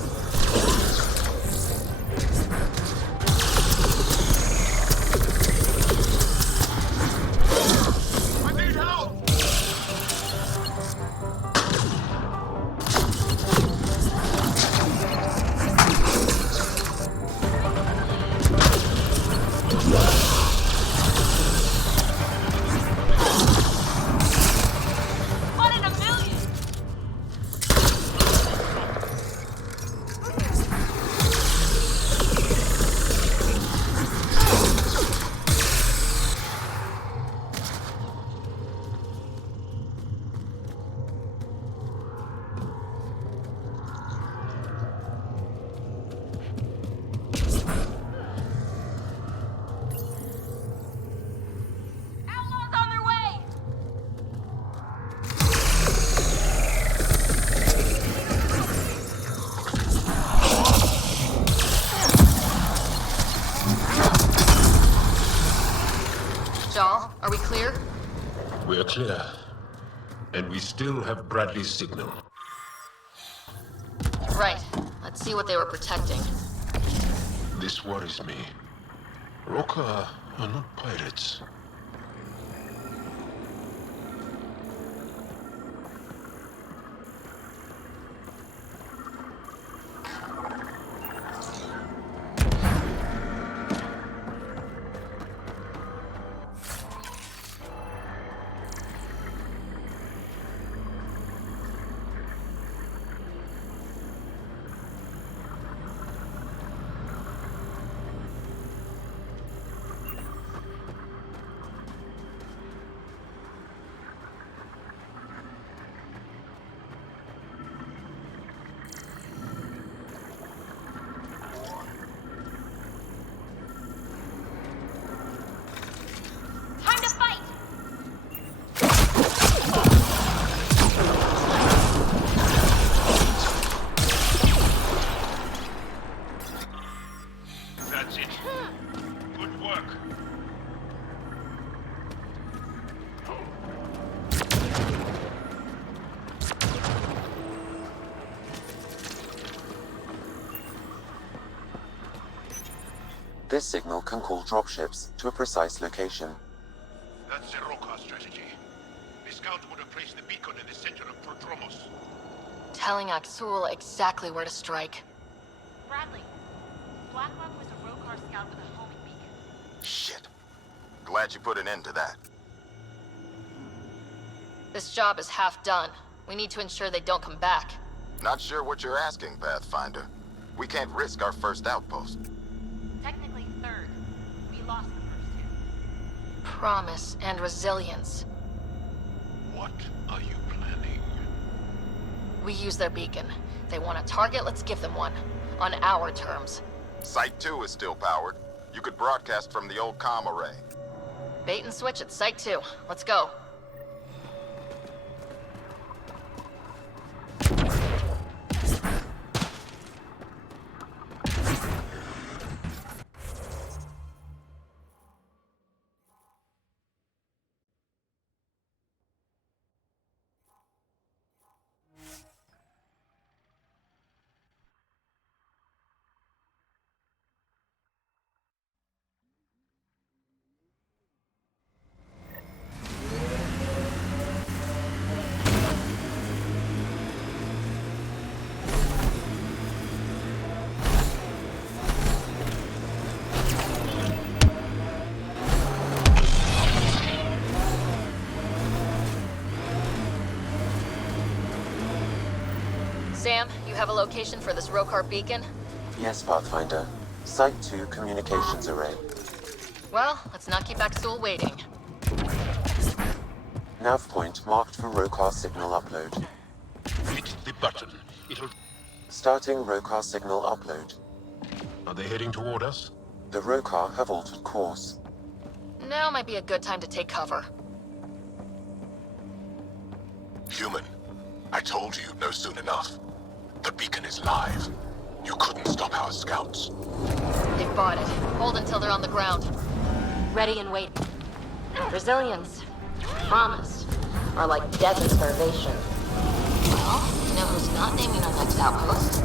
One in a million! Outlaws on their way! Joel, are we clear? We're clear. And we still have Bradley's signal. Right. Let's see what they were protecting. This worries me. Rogar are not pirates. Time to fight! That's it. Good work. This signal can call dropships to a precise location. That's the Roka strategy. The scout would have placed the beacon in the center of Prodromos. Telling Aksul exactly where to strike. Bradley, Blackhawk was a Rokar scout with a homing beacon. Shit. Glad you put an end to that. This job is half done. We need to ensure they don't come back. Not sure what you're asking, Pathfinder. We can't risk our first outpost. Technically third. We lost the first two. Promise and resilience. What are you planning? We use their beacon. They want a target, let's give them one. On our terms. Site 2 is still powered. You could broadcast from the old comm array. Bait and switch at Site 2. Let's go. Sam, you have a location for this Rokar beacon? Yes, Pathfinder. Site 2 communications array. Well, let's not keep Aksul waiting. Nav point marked for Rokar signal upload. Hit the button. It'll... Starting Rokar signal upload. Are they heading toward us? The Rokar have altered course. Now might be a good time to take cover. Human, I told you you'd know soon enough. The beacon is live. You couldn't stop our scouts. They've bought it. Hold until they're on the ground. Ready and waiting. Resilience, promise, are like death and starvation. Well, you know who's not naming our next outpost?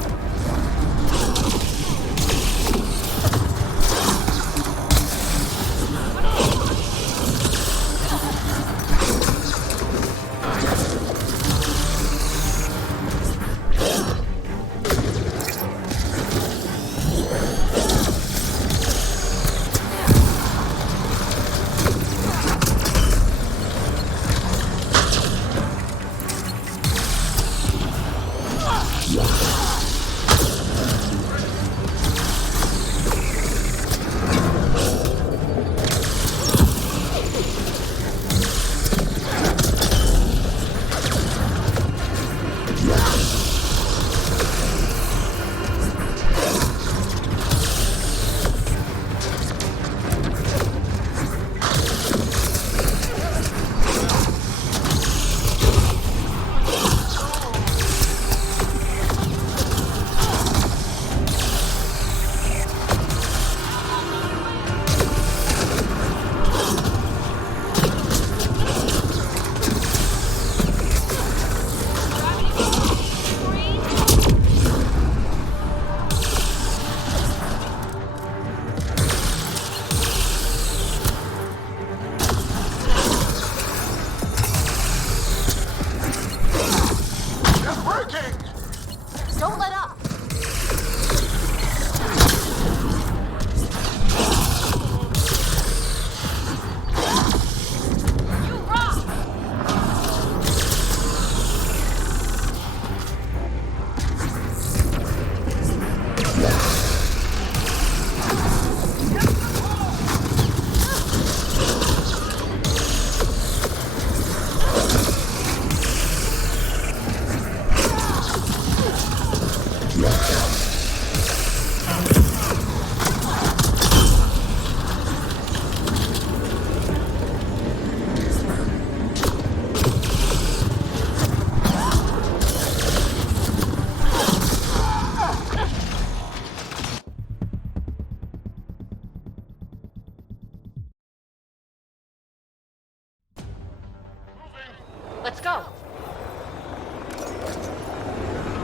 Let's go.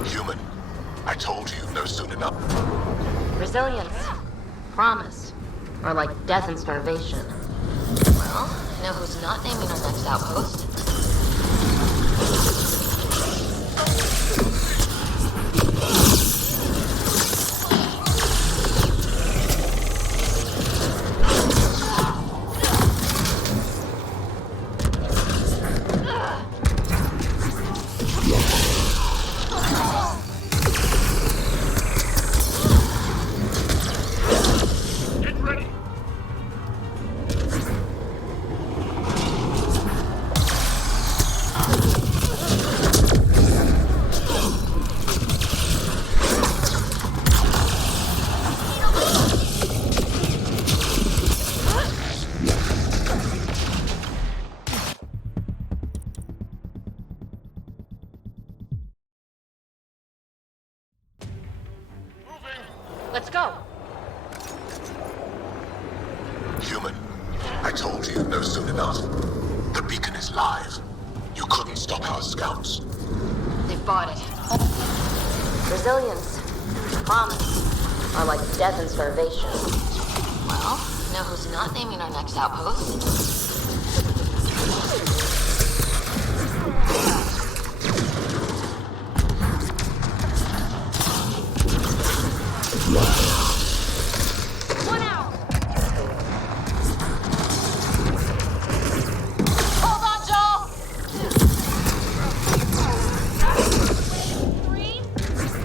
Human, I told you no soon enough. Resilience. Promise. Or like death and starvation. Well, you know who's not naming our next outpost? Let's go. Human, I told you no soon enough. The beacon is live. You couldn't stop our scouts. They've bought it. Resilience. Promise. Or like death and starvation. Well, you know who's not naming our next outpost? One out! Hold on, Joel! 3, 2...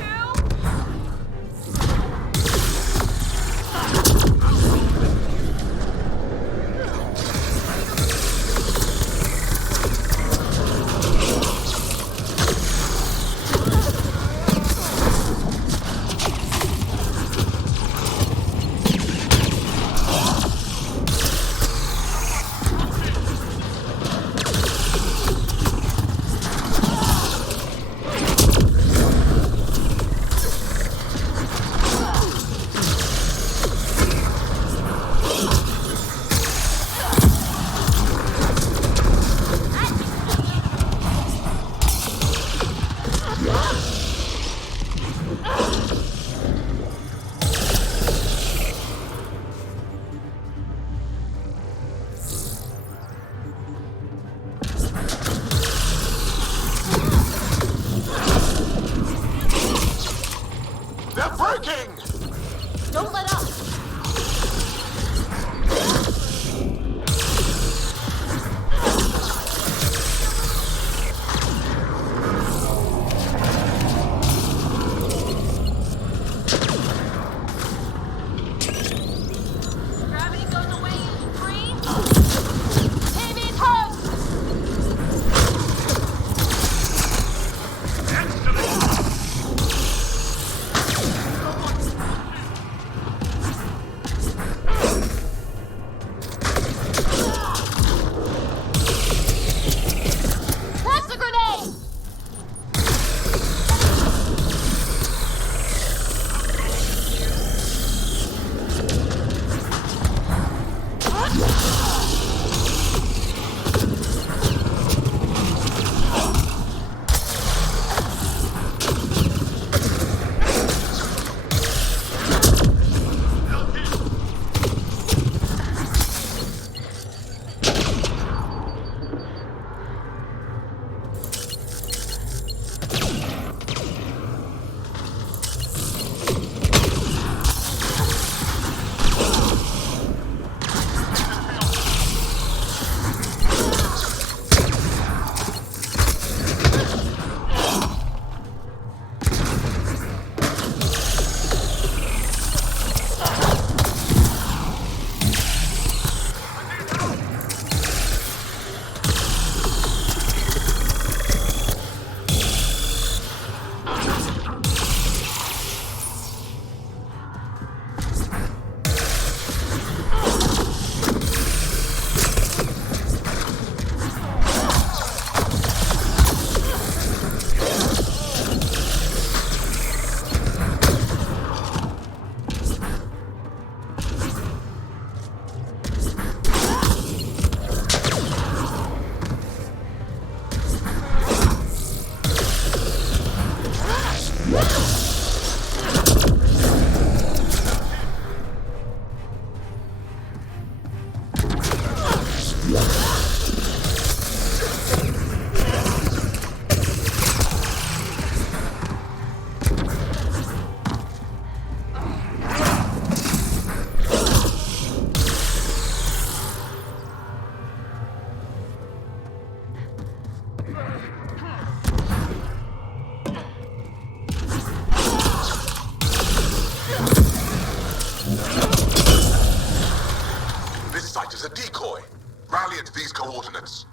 flight is a decoy. Rally at these coordinates.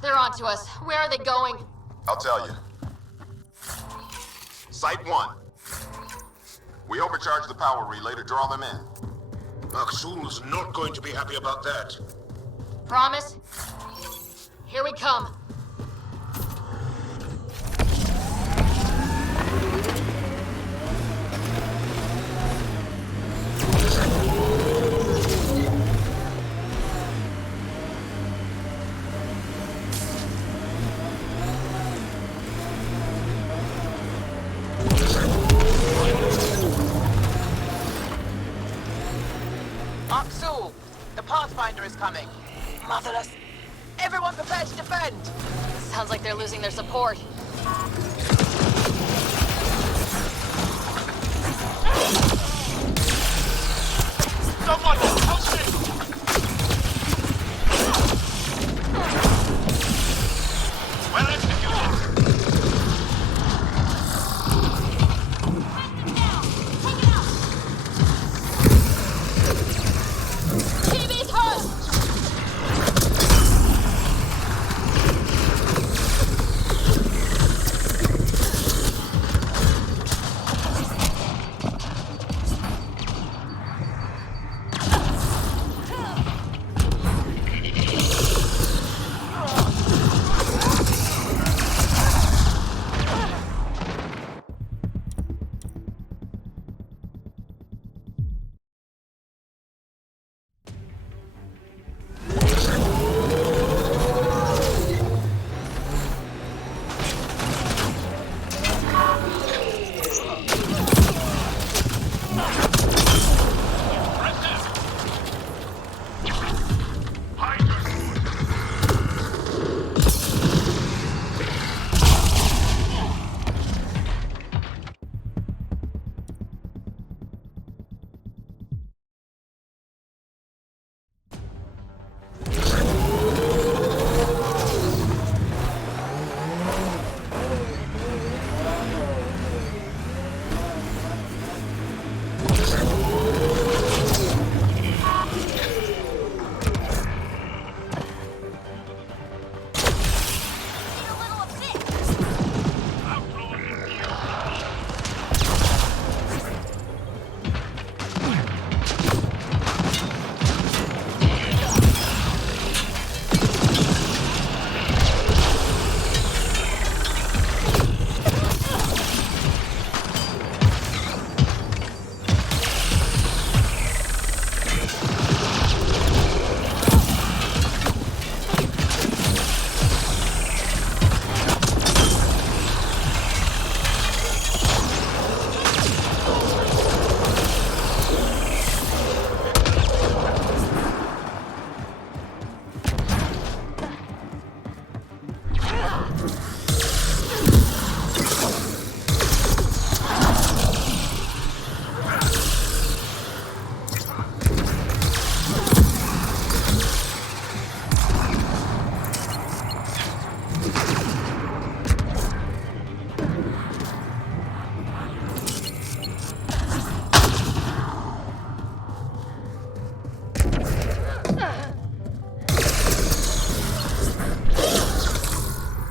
They're onto us. Where are they going? I'll tell you. Site 1. We overcharged the power relay to draw them in. Maksul's not going to be happy about that. Promise? Here we come. Maksul, the Pathfinder is coming. Motherless. Everyone prepared to defend. Sounds like they're losing their support. Someone help me! Well executed. TV's hurt!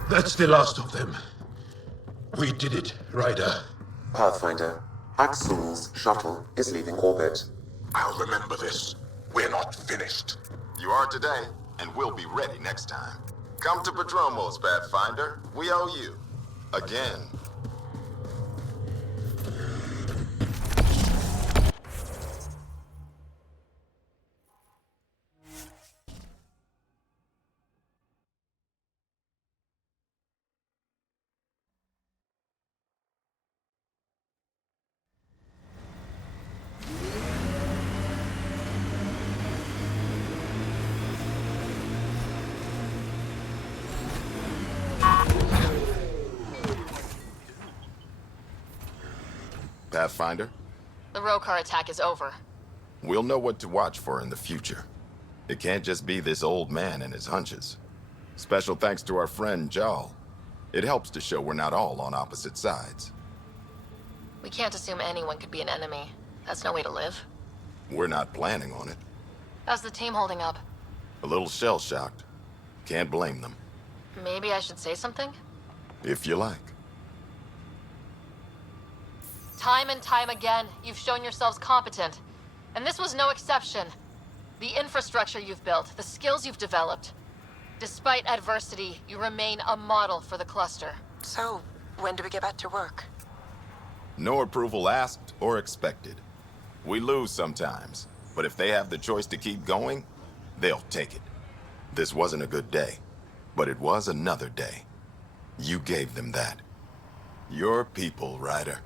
That's the last of them. We did it, Ryder. Pathfinder, Axel's shuttle is leaving orbit. I'll remember this. We're not finished. You are today, and we'll be ready next time. Come to Prodromos, Pathfinder. We owe you. Again. Pathfinder? The Rokar attack is over. We'll know what to watch for in the future. It can't just be this old man and his hunches. Special thanks to our friend Jal. It helps to show we're not all on opposite sides. We can't assume anyone could be an enemy. That's no way to live. We're not planning on it. How's the team holding up? A little shell-shocked. Can't blame them. Maybe I should say something? If you like. Time and time again, you've shown yourselves competent. And this was no exception. The infrastructure you've built, the skills you've developed. Despite adversity, you remain a model for the cluster. So, when do we get back to work? No approval asked or expected. We lose sometimes, but if they have the choice to keep going, they'll take it. This wasn't a good day, but it was another day. You gave them that. Your people, Ryder.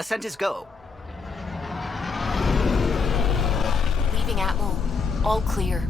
Ascent is go. Leaving Atmo. All clear.